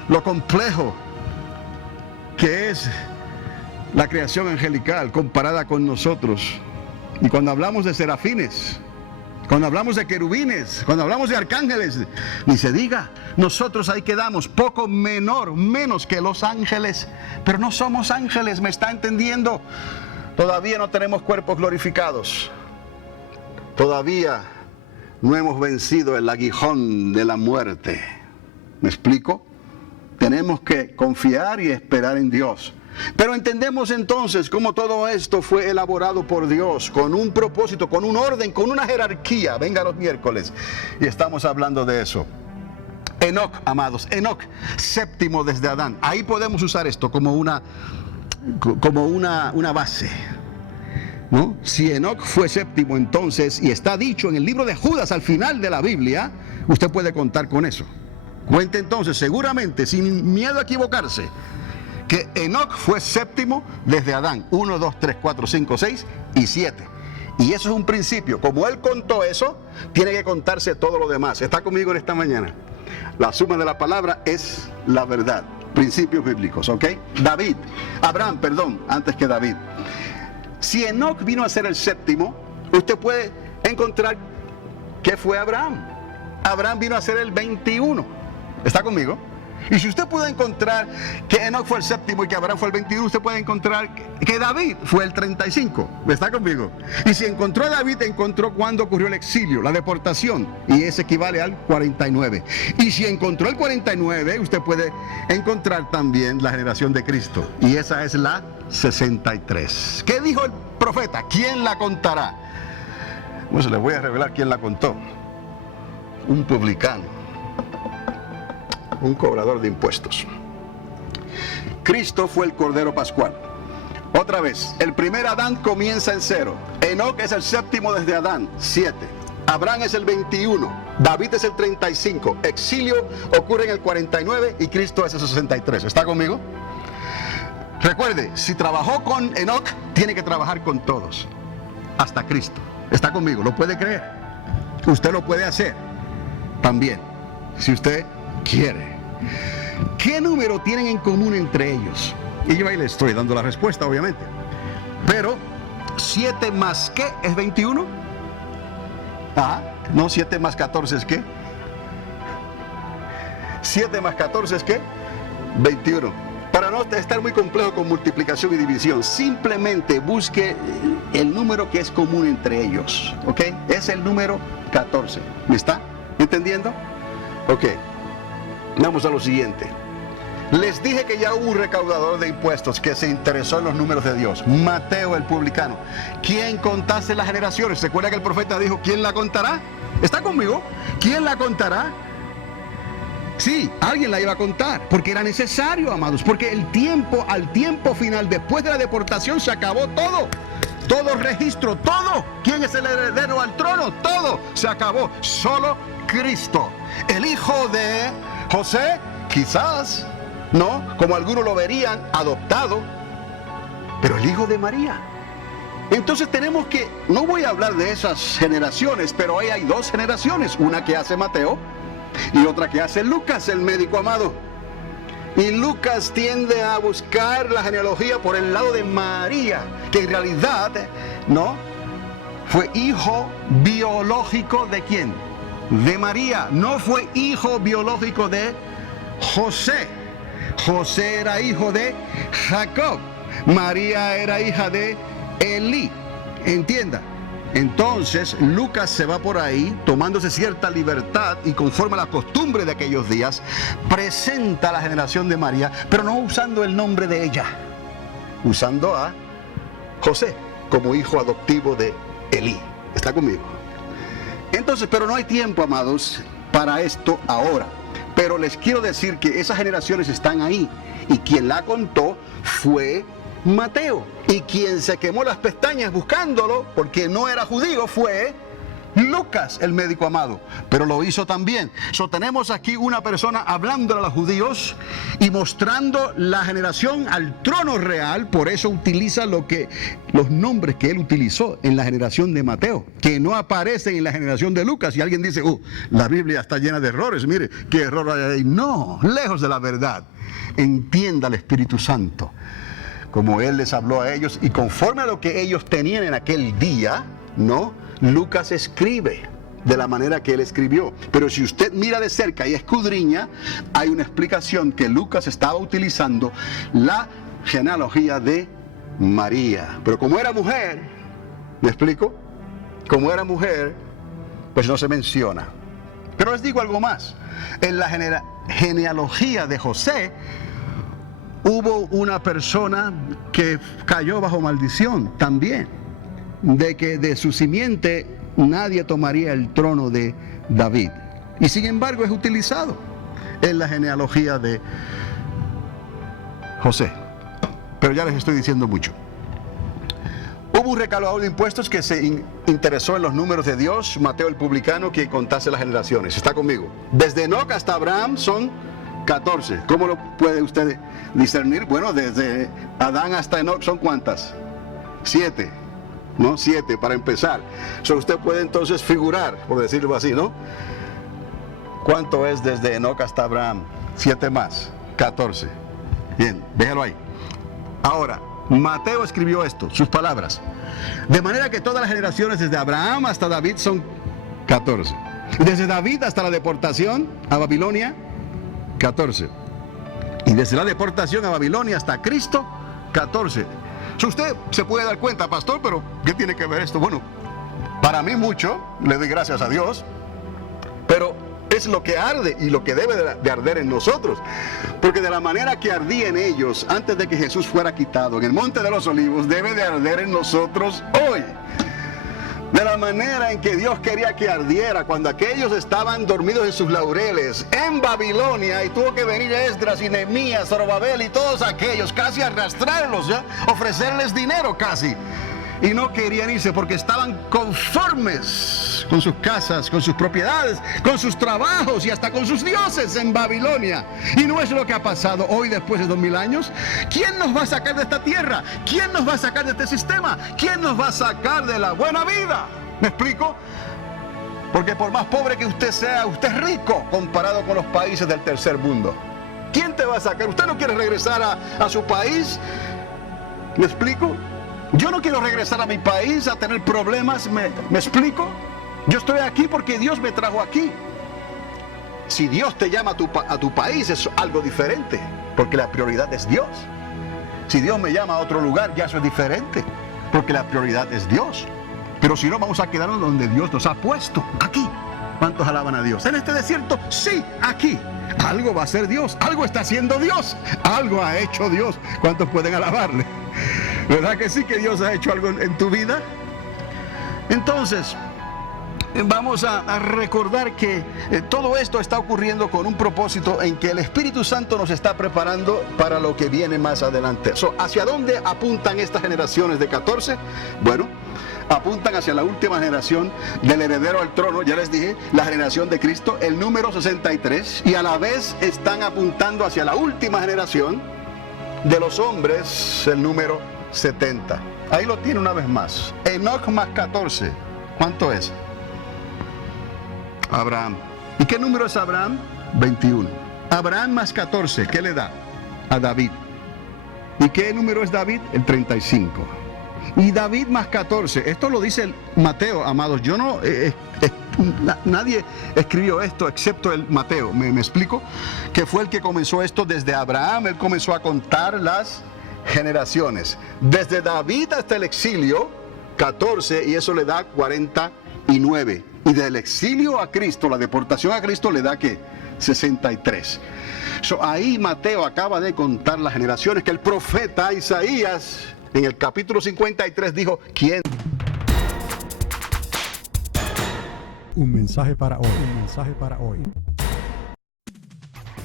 lo complejo que es la creación angelical comparada con nosotros. Y cuando hablamos de serafines, cuando hablamos de querubines, cuando hablamos de arcángeles, ni se diga, nosotros ahí quedamos poco menos que los ángeles. Pero no somos ángeles, ¿me está entendiendo? Todavía no tenemos cuerpos glorificados. Todavía no hemos vencido el aguijón de la muerte. ¿Me explico? Tenemos que confiar y esperar en Dios. Pero entendemos entonces cómo todo esto fue elaborado por Dios, con un propósito, con un orden, con una jerarquía. Venga los miércoles y estamos hablando de eso. Enoc, amados, Enoc, séptimo desde Adán. Ahí podemos usar esto como una base, ¿no? Si Enoc fue séptimo entonces, y está dicho en el libro de Judas al final de la Biblia, usted puede contar con eso. Cuente entonces seguramente, sin miedo a equivocarse, que Enoc fue séptimo desde Adán. 1, 2, 3, 4, 5, 6 y 7. Y eso es un principio. Como él contó eso, tiene que contarse todo lo demás. ¿Está conmigo en esta mañana? La suma de la palabra es la verdad. Principios bíblicos, ¿ok? Abraham, antes que David. Si Enoc vino a ser el séptimo, usted puede encontrar que fue Abraham. Abraham vino a ser el 21. ¿Está conmigo? Y si usted puede encontrar que Enoc fue el séptimo y que Abraham fue el 21, usted puede encontrar que David fue el 35. ¿Está conmigo? Y si encontró a David, encontró cuando ocurrió el exilio, la deportación, y ese equivale al 49. Y si encontró el 49, usted puede encontrar también la generación de Cristo, y esa es la 63. ¿Qué dijo el profeta? ¿Quién la contará? Pues les voy a revelar quién la contó. Un publicano, un cobrador de impuestos. Cristo fue el Cordero Pascual. Otra vez, el primer Adán comienza en 0. Enoc es el séptimo desde Adán, 7. Abraham es el 21. David es el 35. Exilio ocurre en el 49 y Cristo es el 63. ¿Está conmigo? Recuerde, si trabajó con Enoc, tiene que trabajar con todos, hasta Cristo. ¿Está conmigo? ¿Lo puede creer? Usted lo puede hacer también, si usted quiere. ¿Qué número tienen en común entre ellos? Y yo ahí le estoy dando la respuesta, obviamente. Pero 7 más ¿qué? ¿Es 21? No, 7 más 14 es ¿qué? 7 más 14 es ¿qué? 21. Para no estar muy complejo con multiplicación y división, simplemente busque el número que es común entre ellos, ¿ok? Es el número 14. ¿Me está entendiendo? Ok. Vamos a lo siguiente. Les dije que ya hubo un recaudador de impuestos que se interesó en los números de Dios. Mateo el publicano. ¿Quién contase las generaciones? ¿Se acuerda que el profeta dijo, ¿quién la contará? ¿Está conmigo? ¿Quién la contará? Sí, alguien la iba a contar, porque era necesario, amados, porque al tiempo final, después de la deportación, se acabó todo. Todo registro, todo. ¿Quién es el heredero al trono? Todo se acabó. Solo Cristo. El hijo de José, quizás, ¿no? Como algunos lo verían, adoptado. Pero el hijo de María. Entonces tenemos que, no voy a hablar de esas generaciones, pero ahí hay 2 generaciones. Una que hace Mateo y otra que hace Lucas, el médico amado. Y Lucas tiende a buscar la genealogía por el lado de María, que en realidad, ¿no? Fue hijo biológico de ¿quién? De María. No fue hijo biológico de José. José era hijo de Jacob. María era hija de Elí. Entienda. Entonces Lucas se va por ahí tomándose cierta libertad y conforme a la costumbre de aquellos días presenta la generación de María, pero no usando el nombre de ella, usando a José como hijo adoptivo de Elí. ¿Está conmigo? Entonces, pero no hay tiempo, amados, para esto ahora. Pero les quiero decir que esas generaciones están ahí y quien la contó fue Mateo. Y quien se quemó las pestañas buscándolo, porque no era judío, fue Lucas, el médico amado, pero lo hizo también. Tenemos aquí una persona hablando a los judíos y mostrando la generación al trono real. Por eso utiliza los nombres que él utilizó en la generación de Mateo, que no aparecen en la generación de Lucas. Y alguien dice, la Biblia está llena de errores, mire, ¿qué error hay ahí? No, lejos de la verdad. Entienda el Espíritu Santo, como él les habló a ellos, y conforme a lo que ellos tenían en aquel día, ¿no? Lucas escribe de la manera que él escribió. Pero si usted mira de cerca y escudriña, hay una explicación que Lucas estaba utilizando la genealogía de María. Pero como era mujer, ¿me explico? Como era mujer, pues no se menciona. Pero les digo algo más. En la genealogía de José hubo una persona que cayó bajo maldición también, de que de su simiente nadie tomaría el trono de David. Y sin embargo es utilizado en la genealogía de José. Pero ya les estoy diciendo mucho. Hubo un recaudador de impuestos que se interesó en los números de Dios, Mateo el publicano, que contase las generaciones. ¿Está conmigo? Desde Enoc hasta Abraham son 14. ¿Cómo lo puede usted discernir? Bueno, desde Adán hasta Enoc son ¿cuántas? 7. ¿No? 7 para empezar. Usted puede entonces figurar, por decirlo así, ¿no? ¿Cuánto es desde Enoc hasta Abraham? 7 más, 14. Bien, déjalo ahí. Ahora, Mateo escribió esto, sus palabras. De manera que todas las generaciones desde Abraham hasta David son 14. Desde David hasta la deportación a Babilonia, 14. Y desde la deportación a Babilonia hasta Cristo, 14. Usted se puede dar cuenta, pastor, pero ¿qué tiene que ver esto? Bueno, para mí mucho, le doy gracias a Dios, pero es lo que arde y lo que debe de arder en nosotros. Porque de la manera que ardía en ellos antes de que Jesús fuera quitado en el Monte de los Olivos, debe de arder en nosotros hoy. De la manera en que Dios quería que ardiera cuando aquellos estaban dormidos en sus laureles en Babilonia, y tuvo que venir Esdras y Nehemías, Zorobabel y todos aquellos, casi arrastrarlos, ¿ya? Ofrecerles dinero casi. Y no querían irse porque estaban conformes con sus casas, con sus propiedades, con sus trabajos y hasta con sus dioses en Babilonia. Y no es lo que ha pasado hoy después de 2000 años. ¿Quién nos va a sacar de esta tierra? ¿Quién nos va a sacar de este sistema? ¿Quién nos va a sacar de la buena vida? ¿Me explico? Porque por más pobre que usted sea, usted es rico comparado con los países del tercer mundo. ¿Quién te va a sacar? ¿Usted no quiere regresar a su país? ¿Me explico? Yo no quiero regresar a mi país a tener problemas, ¿me explico? Yo estoy aquí porque Dios me trajo aquí. Si Dios te llama a tu país es algo diferente, porque la prioridad es Dios. Si Dios me llama a otro lugar, ya eso es diferente, porque la prioridad es Dios. Pero si no, vamos a quedarnos donde Dios nos ha puesto, aquí. ¿Cuántos alaban a Dios? ¿En este desierto? Sí, aquí. Algo va a hacer Dios, algo está haciendo Dios, algo ha hecho Dios. ¿Cuántos pueden alabarle? ¿Verdad que sí que Dios ha hecho algo en tu vida? Entonces, vamos a recordar que todo esto está ocurriendo con un propósito en que el Espíritu Santo nos está preparando para lo que viene más adelante. ¿Hacia dónde apuntan estas generaciones de 14? Bueno, apuntan hacia la última generación del heredero al trono, ya les dije, la generación de Cristo, el número 63, y a la vez están apuntando hacia la última generación de los hombres, el número 70. Ahí lo tiene una vez más. Enoc más 14. ¿Cuánto es? Abraham. ¿Y qué número es Abraham? 21. Abraham más 14, ¿qué le da? A David. ¿Y qué número es David? El 35. Y David más 14. Esto lo dice Mateo, amados. Yo no... nadie escribió esto excepto el Mateo. ¿Me explico? Que fue el que comenzó esto desde Abraham. Él comenzó a contar las generaciones. Desde David hasta el exilio, 14, y eso le da 49. Y del exilio a Cristo, la deportación a Cristo, le da ¿qué? 63. Ahí Mateo acaba de contar las generaciones que el profeta Isaías en el capítulo 53 dijo, ¿quién? Un mensaje para hoy. Un mensaje para hoy.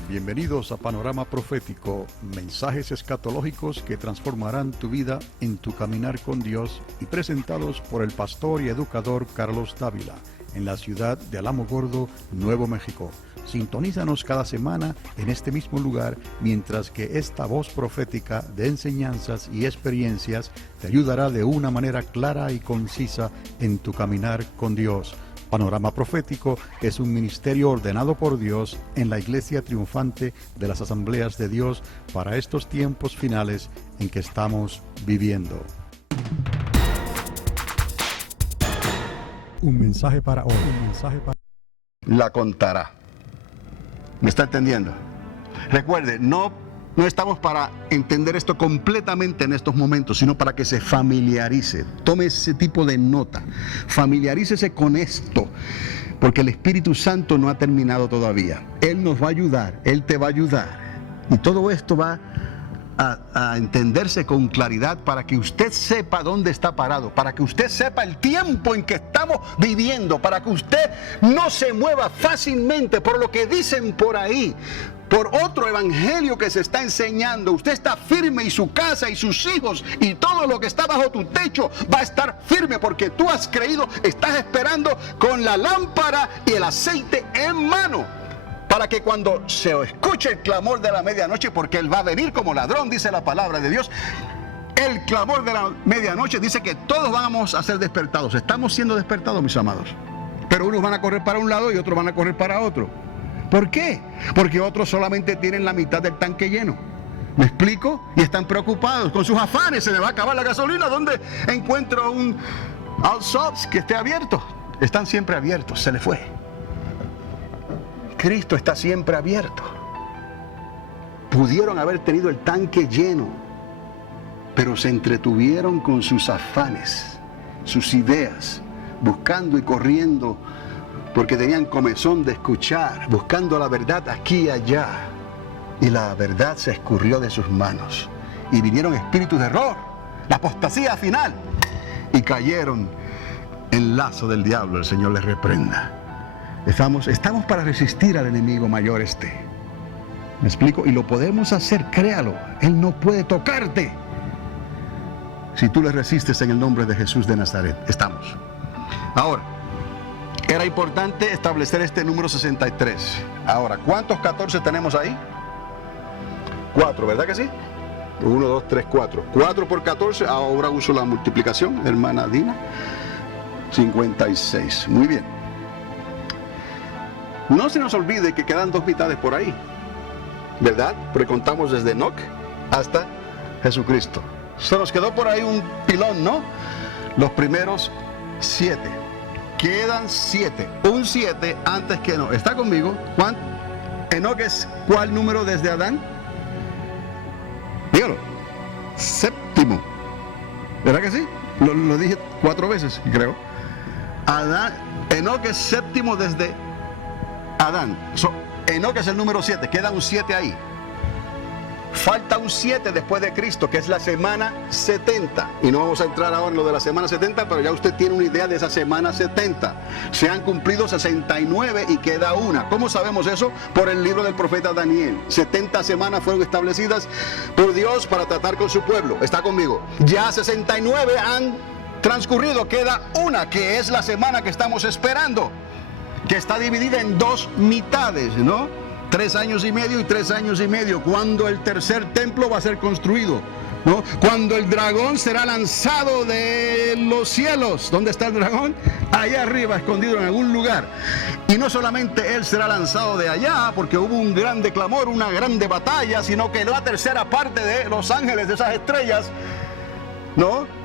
Bienvenidos a Panorama Profético, mensajes escatológicos que transformarán tu vida en tu caminar con Dios y presentados por el pastor y educador Carlos Dávila. en la ciudad de Alamogordo, Nuevo México. Sintonízanos cada semana en este mismo lugar, mientras que esta voz profética de enseñanzas y experiencias te ayudará de una manera clara y concisa en tu caminar con Dios. Panorama Profético es un ministerio ordenado por Dios en la Iglesia Triunfante de las Asambleas de Dios para estos tiempos finales en que estamos viviendo. Un mensaje para hoy. Un mensaje para... La contará. ¿Me está entendiendo? Recuerde, no estamos para entender esto completamente en estos momentos, sino para que se familiarice. Tome ese tipo de nota. Familiarícese con esto, porque el Espíritu Santo no ha terminado todavía. Él nos va a ayudar, Él te va a ayudar. Y todo esto va a entenderse con claridad para que usted sepa dónde está parado, para que usted sepa el tiempo en que estamos viviendo, para que usted no se mueva fácilmente por lo que dicen por ahí, por otro evangelio que se está enseñando. Usted está firme y su casa y sus hijos y todo lo que está bajo tu techo va a estar firme porque tú has creído, estás esperando con la lámpara y el aceite en mano. Para que cuando se escuche el clamor de la medianoche, porque Él va a venir como ladrón, dice la palabra de Dios, el clamor de la medianoche dice que todos vamos a ser despertados. Estamos siendo despertados, mis amados. Pero unos van a correr para un lado y otros van a correr para otro. ¿Por qué? Porque otros solamente tienen la mitad del tanque lleno. ¿Me explico? Y están preocupados con sus afanes. Se me va a acabar la gasolina. ¿Dónde encuentro un Allsops que esté abierto? Están siempre abiertos. Se le fue. Cristo está siempre abierto. Pudieron haber tenido el tanque lleno, pero se entretuvieron con sus afanes, sus ideas, buscando y corriendo, porque tenían comezón de escuchar, buscando la verdad aquí y allá. Y la verdad se escurrió de sus manos. Y vinieron espíritus de error, la apostasía final, y cayeron en lazo del diablo. El Señor les reprenda. Estamos para resistir al enemigo mayor este. ¿Me explico? Y lo podemos hacer, créalo. Él no puede tocarte si tú le resistes en el nombre de Jesús de Nazaret. Estamos. Ahora, era importante establecer este número 63. Ahora, ¿cuántos 14 tenemos ahí? 4, ¿verdad que sí? 1, 2, 3, 4. 4 por 14, ahora uso la multiplicación, hermana Dina. 56. Muy bien. No se nos olvide que quedan 2 mitades por ahí, ¿verdad? Porque contamos desde Enoc hasta Jesucristo. Se nos quedó por ahí un pilón, ¿no? Los primeros 7. Quedan 7. Un 7 antes que Enoc. ¿Está conmigo? ¿Cuánto? Enoc es ¿cuál número desde Adán? Dígalo. 7º. ¿Verdad que sí? Lo dije 4 veces, creo. Enoc es 7º desde Adán. Enoc es el número 7, queda un 7 ahí. Falta un 7 después de Cristo, que es la semana 70. Y no vamos a entrar ahora en lo de la semana 70, pero ya usted tiene una idea de esa semana 70. Se han cumplido 69 y queda una. ¿Cómo sabemos eso? Por el libro del profeta Daniel. 70 semanas fueron establecidas por Dios para tratar con su pueblo. ¿Está conmigo? Ya 69 han transcurrido, queda una, que es la semana que estamos esperando, que está dividida en 2 mitades, ¿no? 3 años y medio y 3 años y medio, cuando el tercer templo va a ser construido, ¿no? Cuando el dragón será lanzado de los cielos. ¿Dónde está el dragón? Allá arriba, escondido en algún lugar. Y no solamente él será lanzado de allá, porque hubo un grande clamor, una grande batalla, sino que la tercera parte de los ángeles, de esas estrellas, ¿no?,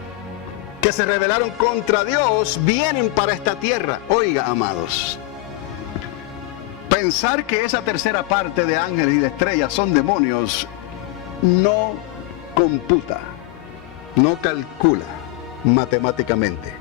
que se rebelaron contra Dios, vienen para esta tierra. Oiga, amados, pensar que esa tercera parte de ángeles y de estrellas son demonios no computa, no calcula matemáticamente.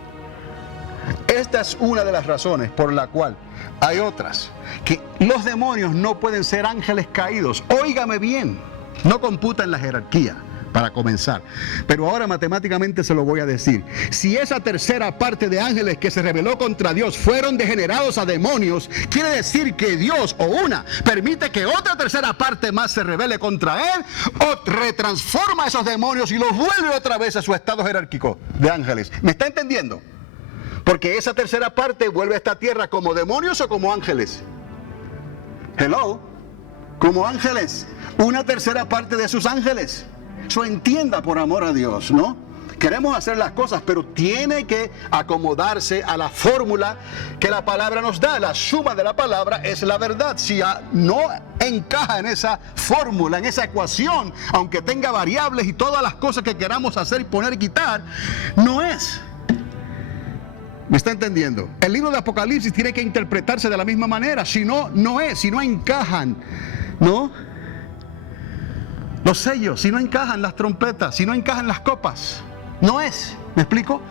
Esta es una de las razones por la cual hay otras, que los demonios no pueden ser ángeles caídos. Óigame bien, no computa en la jerarquía, para comenzar. Pero ahora matemáticamente se lo voy a decir. Si esa tercera parte de ángeles que se rebeló contra Dios fueron degenerados a demonios, quiere decir que Dios o una permite que otra tercera parte más se rebele contra él, o retransforma a esos demonios y los vuelve otra vez a su estado jerárquico de ángeles. ¿Me está entendiendo? Porque esa tercera parte vuelve a esta tierra como demonios o como ángeles. Hello, como ángeles. Una tercera parte de sus ángeles. Eso entienda por amor a Dios, ¿no? Queremos hacer las cosas, pero tiene que acomodarse a la fórmula que la palabra nos da. La suma de la palabra es la verdad. Si no encaja en esa fórmula, en esa ecuación, aunque tenga variables y todas las cosas que queramos hacer y poner y quitar, no es. ¿Me está entendiendo? El libro de Apocalipsis tiene que interpretarse de la misma manera. Si no, no es. Si no encajan, ¿no? Los sellos, si no encajan las trompetas, si no encajan las copas, no es. ¿Me explico?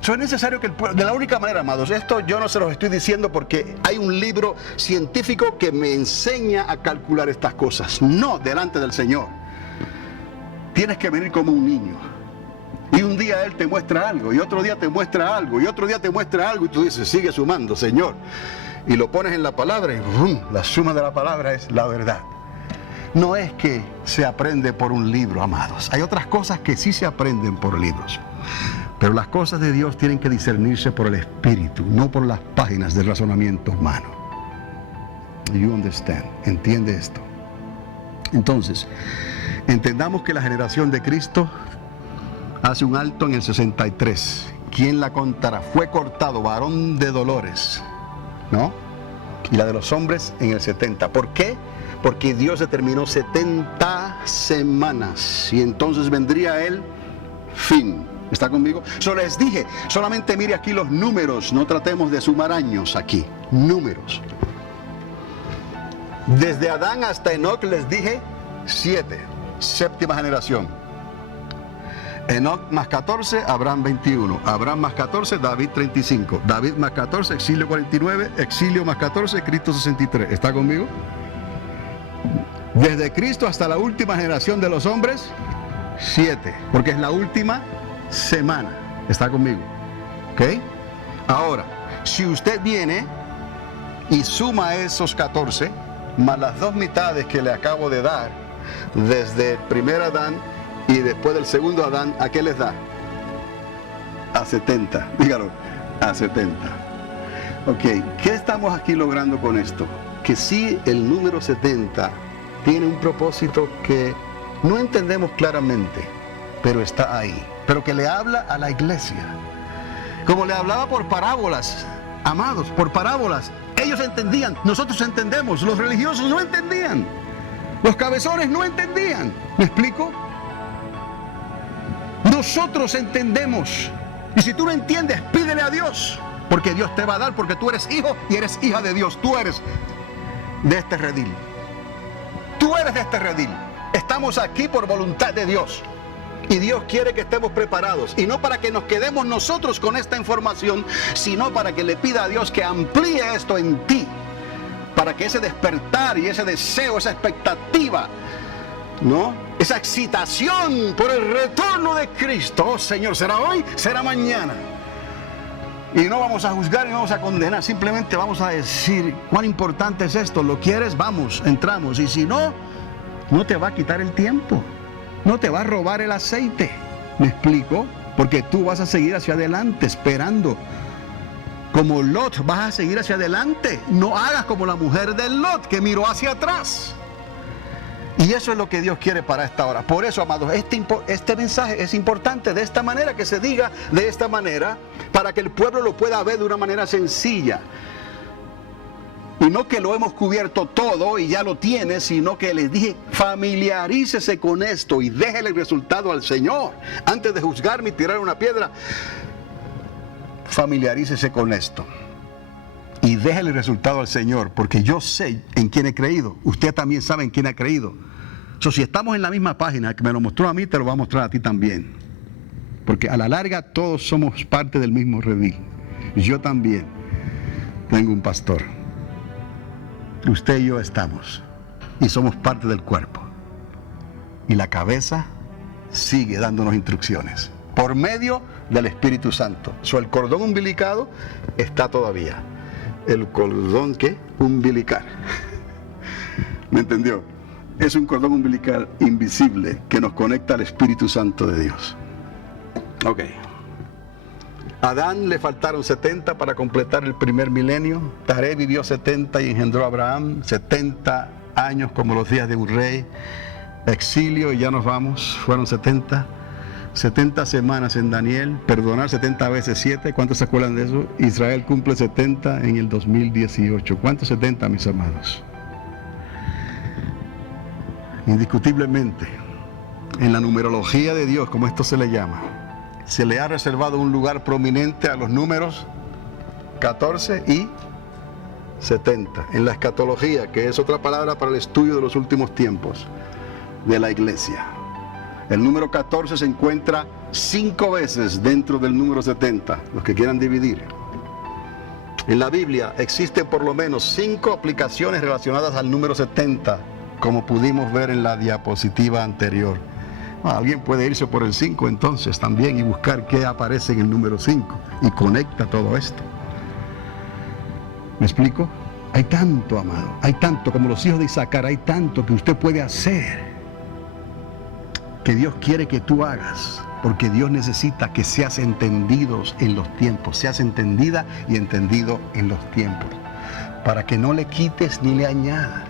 Eso es necesario que de la única manera, amados, esto yo no se los estoy diciendo porque hay un libro científico que me enseña a calcular estas cosas. No delante del Señor. Tienes que venir como un niño. Y un día Él te muestra algo, y otro día te muestra algo, y otro día te muestra algo, y tú dices, sigue sumando, Señor. Y lo pones en la palabra, y ¡bum!, la suma de la palabra es la verdad. No es que se aprende por un libro, amados. Hay otras cosas que sí se aprenden por libros. Pero las cosas de Dios tienen que discernirse por el Espíritu, no por las páginas del razonamiento humano. You understand? ¿Entiende esto? Entonces, entendamos que la generación de Cristo hace un alto en el 63. ¿Quién la contará? Fue cortado, varón de dolores, ¿no? Y la de los hombres en el 70. ¿Por qué? Porque Dios determinó 70 semanas y entonces vendría el fin. ¿Está conmigo? Solo les dije, solamente mire aquí los números, no tratemos de sumar años aquí, números. Desde Adán hasta Enoc les dije 7, séptima generación. Enoc más 14, Abraham 21, Abraham más 14, David 35, David más 14, exilio 49, exilio más 14, Cristo 63. ¿Está conmigo? Desde Cristo hasta la última generación de los hombres, 7, porque es la última semana. ¿Está conmigo? ¿Ok? Ahora, si usted viene y suma esos 14, más las dos mitades que le acabo de dar, desde el primer Adán y después del segundo Adán, ¿a qué les da? A 70. Dígalo, a 70. Ok, ¿qué estamos aquí logrando con esto? Que sí, el número 70 tiene un propósito que no entendemos claramente, pero está ahí. Pero que le habla a la iglesia. Como le hablaba por parábolas, amados, por parábolas. Ellos entendían, nosotros entendemos, los religiosos no entendían. Los cabezones no entendían. ¿Me explico? Nosotros entendemos. Y si tú no entiendes, pídele a Dios. Porque Dios te va a dar, porque tú eres hijo y eres hija de Dios. Tú eres de este redil. Tú eres de este redil. Estamos aquí por voluntad de Dios. Y Dios quiere que estemos preparados. Y no para que nos quedemos nosotros con esta información, sino para que le pida a Dios que amplíe esto en ti. Para que ese despertar y ese deseo, esa expectativa, ¿no? Esa excitación por el retorno de Cristo. Oh Señor, ¿será hoy? ¿Será mañana? Y no vamos a juzgar y no vamos a condenar. Simplemente vamos a decir cuán importante es esto. ¿Lo quieres? Vamos, entramos. Y si no, no te va a quitar el tiempo. No te va a robar el aceite. ¿Me explico? Porque tú vas a seguir hacia adelante esperando. Como Lot vas a seguir hacia adelante. No hagas como la mujer de Lot que miró hacia atrás. Y eso es lo que Dios quiere para esta hora. Por eso, amados, este mensaje es importante de esta manera, que se diga de esta manera, para que el pueblo lo pueda ver de una manera sencilla. Y no que lo hemos cubierto todo y ya lo tiene, sino que les dije, familiarícese con esto y déjele el resultado al Señor. Antes de juzgarme y tirar una piedra, familiarícese con esto. Y déjele el resultado al Señor, porque yo sé en quién he creído. Usted también sabe en quién ha creído. Si estamos en la misma página, que me lo mostró a mí, te lo va a mostrar a ti también. Porque a la larga todos somos parte del mismo redil. Yo también tengo un pastor. Usted y yo estamos. Y somos parte del cuerpo. Y la cabeza sigue dándonos instrucciones. Por medio del Espíritu Santo. El cordón umbilical está todavía. El cordón, ¿qué? Umbilical. ¿Me entendió? Es un cordón umbilical invisible que nos conecta al Espíritu Santo de Dios. Ok. A Adán le faltaron 70 para completar el primer milenio. Taré vivió 70 y engendró a Abraham. 70 años como los días de un rey. Exilio y ya nos vamos. Fueron 70. 70 semanas en Daniel. Perdonar 70 veces 7. ¿Cuántos se acuerdan de eso? Israel cumple 70 en el 2018. ¿Cuántos 70, mis amados? Indiscutiblemente, en la numerología de Dios, como esto se le llama, se le ha reservado un lugar prominente a los números 14 y 70. En la escatología, que es otra palabra para el estudio de los últimos tiempos de la iglesia. El número 14 se encuentra 5 veces dentro del número 70, los que quieran dividir. En la Biblia existen por lo menos 5 aplicaciones relacionadas al número 70, como pudimos ver en la diapositiva anterior. Alguien puede irse por el 5 entonces también y buscar qué aparece en el número 5 y conecta todo esto. ¿Me explico? Hay tanto, amado, hay tanto, como los hijos de Isaacar, hay tanto que usted puede hacer, que Dios quiere que tú hagas, porque Dios necesita que seas entendidos en los tiempos, seas entendida y entendido en los tiempos, para que no le quites ni le añadas,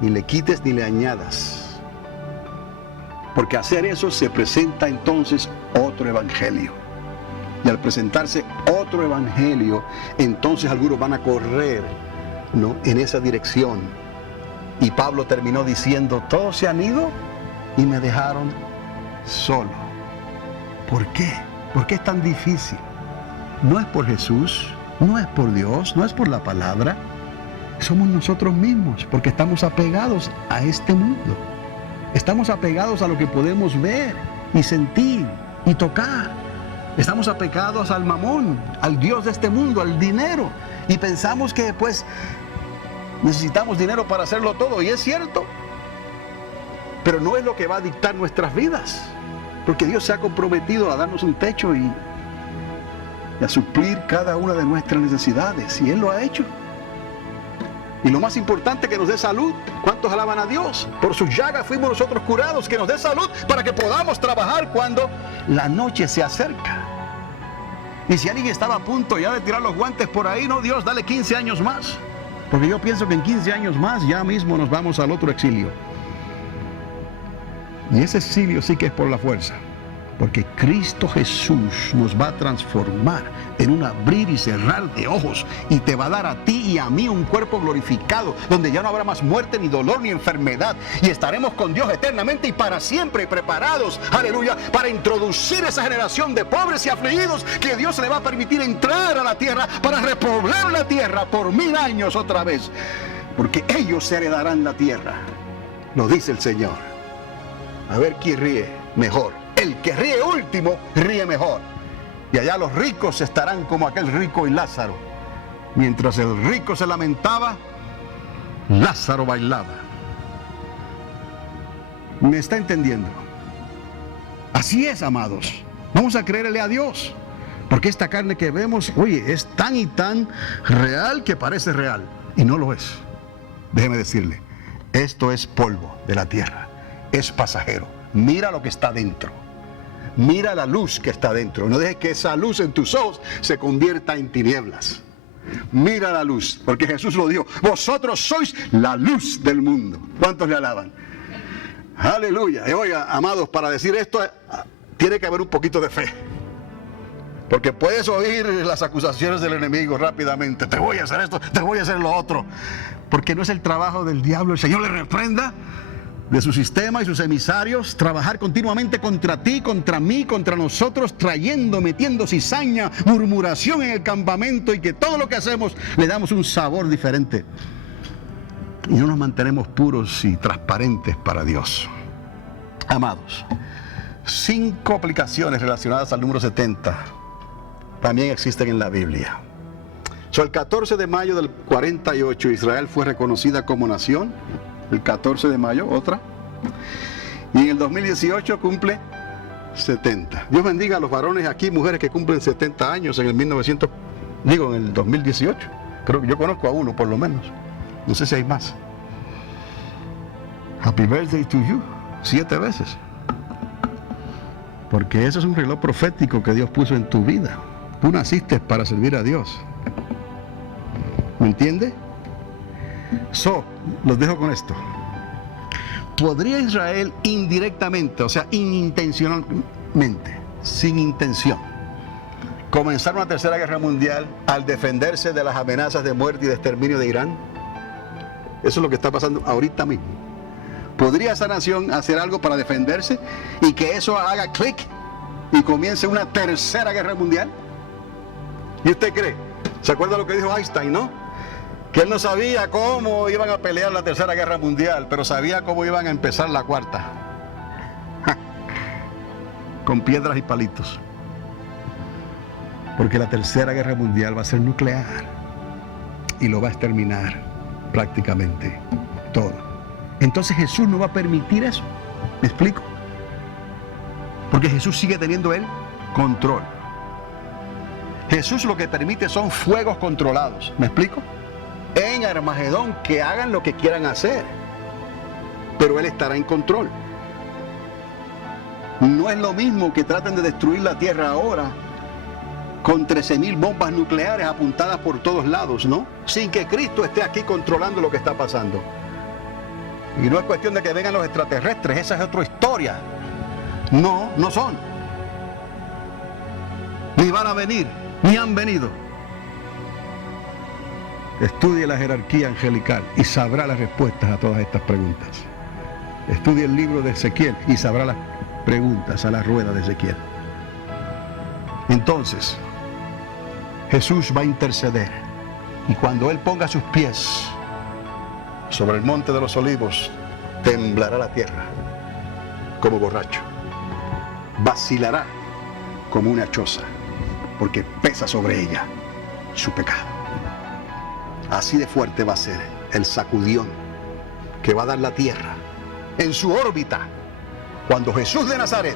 ni le quites ni le añadas. Porque hacer eso se presenta entonces otro evangelio. Y al presentarse otro evangelio, entonces algunos van a correr, ¿no?, en esa dirección. Y Pablo terminó diciendo, todos se han ido y me dejaron solo. ¿Por qué? ¿Por qué es tan difícil? No es por Jesús, no es por Dios, no es por la palabra. Somos nosotros mismos, porque estamos apegados a este mundo. Estamos apegados a lo que podemos ver y sentir y tocar. Estamos apegados al mamón, al Dios de este mundo, al dinero. Y pensamos que pues necesitamos dinero para hacerlo todo. Y es cierto. Pero no es lo que va a dictar nuestras vidas. Porque Dios se ha comprometido a darnos un techo y a suplir cada una de nuestras necesidades. Y Él lo ha hecho. Y lo más importante, que nos dé salud. ¿Cuántos alaban a Dios? Por sus llagas fuimos nosotros curados. Que nos dé salud para que podamos trabajar cuando la noche se acerca. Y si alguien estaba a punto ya de tirar los guantes por ahí, no, Dios, dale 15 años más. Porque yo pienso que en 15 años más ya mismo nos vamos al otro exilio. Y ese exilio sí que es por la fuerza. Porque Cristo Jesús nos va a transformar en un abrir y cerrar de ojos, y te va a dar a ti y a mí un cuerpo glorificado, donde ya no habrá más muerte, ni dolor, ni enfermedad, y estaremos con Dios eternamente y para siempre, preparados, aleluya, para introducir esa generación de pobres y afligidos que Dios le va a permitir entrar a la tierra para repoblar la tierra por 1000 años otra vez, porque ellos heredarán la tierra, lo dice el Señor. A ver quién ríe mejor. El que ríe último, ríe mejor. Y allá los ricos estarán como aquel rico y Lázaro. Mientras el rico se lamentaba, Lázaro bailaba. ¿Me está entendiendo? Así es, amados. Vamos a creerle a Dios. Porque esta carne que vemos, oye, es tan y tan real que parece real. Y no lo es. Déjeme decirle, esto es polvo de la tierra. Es pasajero. Mira lo que está dentro. Mira la luz que está dentro. No dejes que esa luz en tus ojos se convierta en tinieblas. Mira la luz, porque Jesús lo dijo. Vosotros sois la luz del mundo. ¿Cuántos le alaban? Aleluya. Y oiga, amados, para decir esto tiene que haber un poquito de fe. Porque puedes oír las acusaciones del enemigo rápidamente. Te voy a hacer esto, te voy a hacer lo otro. Porque no es el trabajo del diablo. El Señor le reprenda de su sistema y sus emisarios, trabajar continuamente contra ti, contra mí, contra nosotros, metiendo cizaña, murmuración en el campamento, y que todo lo que hacemos le damos un sabor diferente. Y no nos mantenemos puros y transparentes para Dios. Amados, 5 aplicaciones relacionadas al número 70 también existen en la Biblia. El 14 de mayo del 48, Israel fue reconocida como nación. El 14 de mayo, otra. Y en el 2018 cumple 70. Dios bendiga a los varones aquí, mujeres que cumplen 70 años en el en el 2018. Creo que yo conozco a uno por lo menos. No sé si hay más. Happy birthday to you. 7 veces. Porque eso es un reloj profético que Dios puso en tu vida. Tú naciste para servir a Dios. ¿Me entiende? Los dejo con esto. ¿Podría Israel indirectamente, o sea, inintencionalmente, sin intención, comenzar una tercera guerra mundial al defenderse de las amenazas de muerte y de exterminio de Irán? Eso es lo que está pasando ahorita mismo. ¿Podría esa nación hacer algo para defenderse y que eso haga clic y comience una tercera guerra mundial? ¿Y usted cree? ¿Se acuerda lo que dijo Einstein, no? Que él no sabía cómo iban a pelear la tercera guerra mundial, pero sabía cómo iban a empezar la cuarta. Con piedras y palitos. Porque la tercera guerra mundial va a ser nuclear y lo va a exterminar prácticamente todo. Entonces Jesús no va a permitir eso. ¿Me explico? Porque Jesús sigue teniendo el control. Jesús lo que permite son fuegos controlados. ¿Me explico? En Armagedón, que hagan lo que quieran hacer, pero Él estará en control. No es lo mismo que traten de destruir la tierra ahora con 13,000 bombas nucleares apuntadas por todos lados, ¿no? Sin que Cristo esté aquí controlando lo que está pasando. Y no es cuestión de que vengan los extraterrestres, esa es otra historia. No, no son. Ni van a venir, ni han venido. Estudie la jerarquía angelical y sabrá las respuestas a todas estas preguntas. Estudie el libro de Ezequiel y sabrá las preguntas a la rueda de Ezequiel. Entonces, Jesús va a interceder. Y cuando Él ponga sus pies sobre el monte de los olivos, temblará la tierra como borracho. Vacilará como una choza, porque pesa sobre ella su pecado. Así de fuerte va a ser el sacudión que va a dar la tierra en su órbita cuando Jesús de Nazaret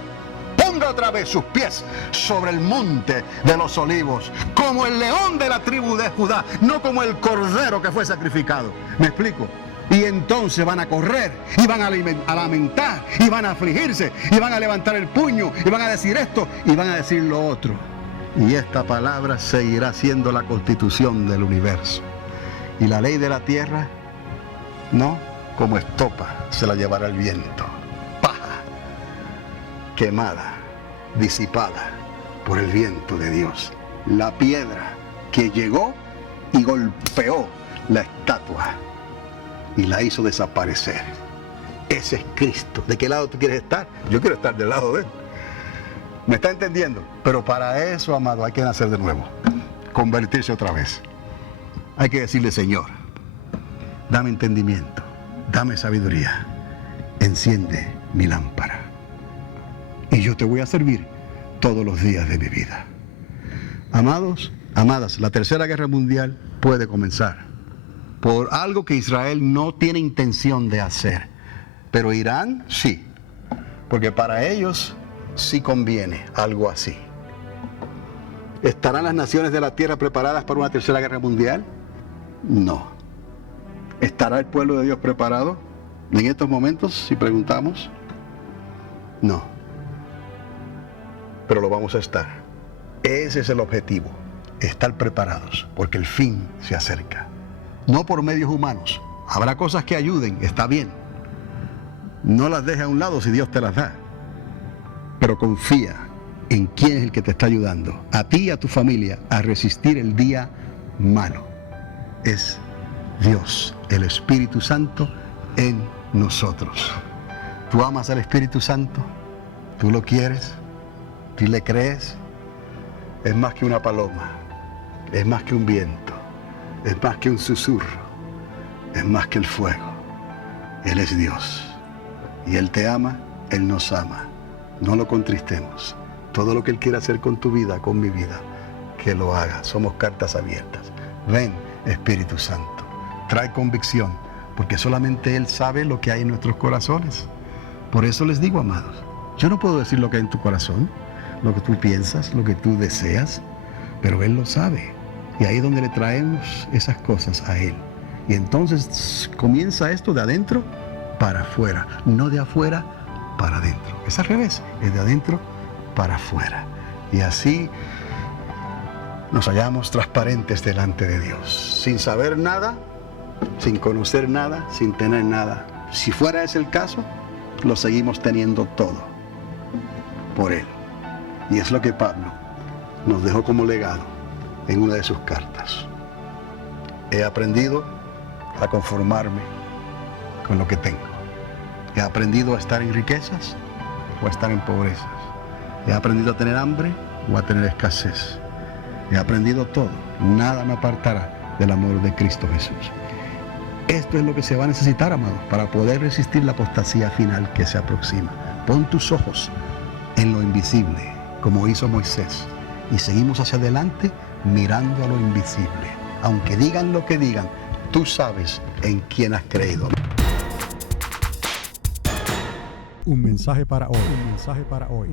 ponga otra vez sus pies sobre el monte de los olivos, como el león de la tribu de Judá, no como el cordero que fue sacrificado. ¿Me explico? Y entonces van a correr y van a lamentar y van a afligirse y van a levantar el puño y van a decir esto y van a decir lo otro. Y esta palabra seguirá siendo la constitución del universo. Y la ley de la tierra, no, como estopa, se la llevará el viento. Paja, quemada, disipada por el viento de Dios. La piedra que llegó y golpeó la estatua y la hizo desaparecer. Ese es Cristo. ¿De qué lado tú quieres estar? Yo quiero estar del lado de Él. ¿Me está entendiendo? Pero para eso, amado, hay que nacer de nuevo. Convertirse otra vez. Hay que decirle: Señor, dame entendimiento, dame sabiduría, enciende mi lámpara y yo te voy a servir todos los días de mi vida. Amados, amadas, la tercera guerra mundial puede comenzar por algo que Israel no tiene intención de hacer, pero Irán sí, porque para ellos sí conviene algo así. ¿Estarán las naciones de la tierra preparadas para una tercera guerra mundial? No. ¿Estará el pueblo de Dios preparado en estos momentos, si preguntamos? No. Pero lo vamos a estar. Ese es el objetivo, estar preparados, porque el fin se acerca. No por medios humanos. Habrá cosas que ayuden, está bien. No las dejes a un lado si Dios te las da. Pero confía en quién es el que te está ayudando, a ti y a tu familia, a resistir el día malo. Es Dios, el Espíritu Santo en nosotros. ¿Tú amas al Espíritu Santo? ¿Tú lo quieres? ¿Tú le crees? Es más que una paloma, es más que un viento, es más que un susurro, es más que el fuego. Él es Dios y Él te ama, Él nos ama. No lo contristemos. Todo lo que Él quiera hacer con tu vida, con mi vida, que lo haga. Somos cartas abiertas. Ven, Espíritu Santo, trae convicción, porque solamente Él sabe lo que hay en nuestros corazones. Por eso les digo, amados, yo no puedo decir lo que hay en tu corazón, lo que tú piensas, lo que tú deseas, pero Él lo sabe. Y ahí es donde le traemos esas cosas a Él. Y entonces comienza esto de adentro para afuera, no de afuera para adentro. Es al revés, es de adentro para afuera. Y así nos hallamos transparentes delante de Dios, sin saber nada, sin conocer nada, sin tener nada. Si fuera ese el caso, lo seguimos teniendo todo por Él. Y es lo que Pablo nos dejó como legado en una de sus cartas. He aprendido a conformarme con lo que tengo. He aprendido a estar en riquezas o a estar en pobrezas. He aprendido a tener hambre o a tener escasez. He aprendido todo. Nada me apartará del amor de Cristo Jesús. Esto es lo que se va a necesitar, amados, para poder resistir la apostasía final que se aproxima. Pon tus ojos en lo invisible, como hizo Moisés, y seguimos hacia adelante mirando a lo invisible. Aunque digan lo que digan, tú sabes en quién has creído. Un mensaje para hoy. Un mensaje para hoy.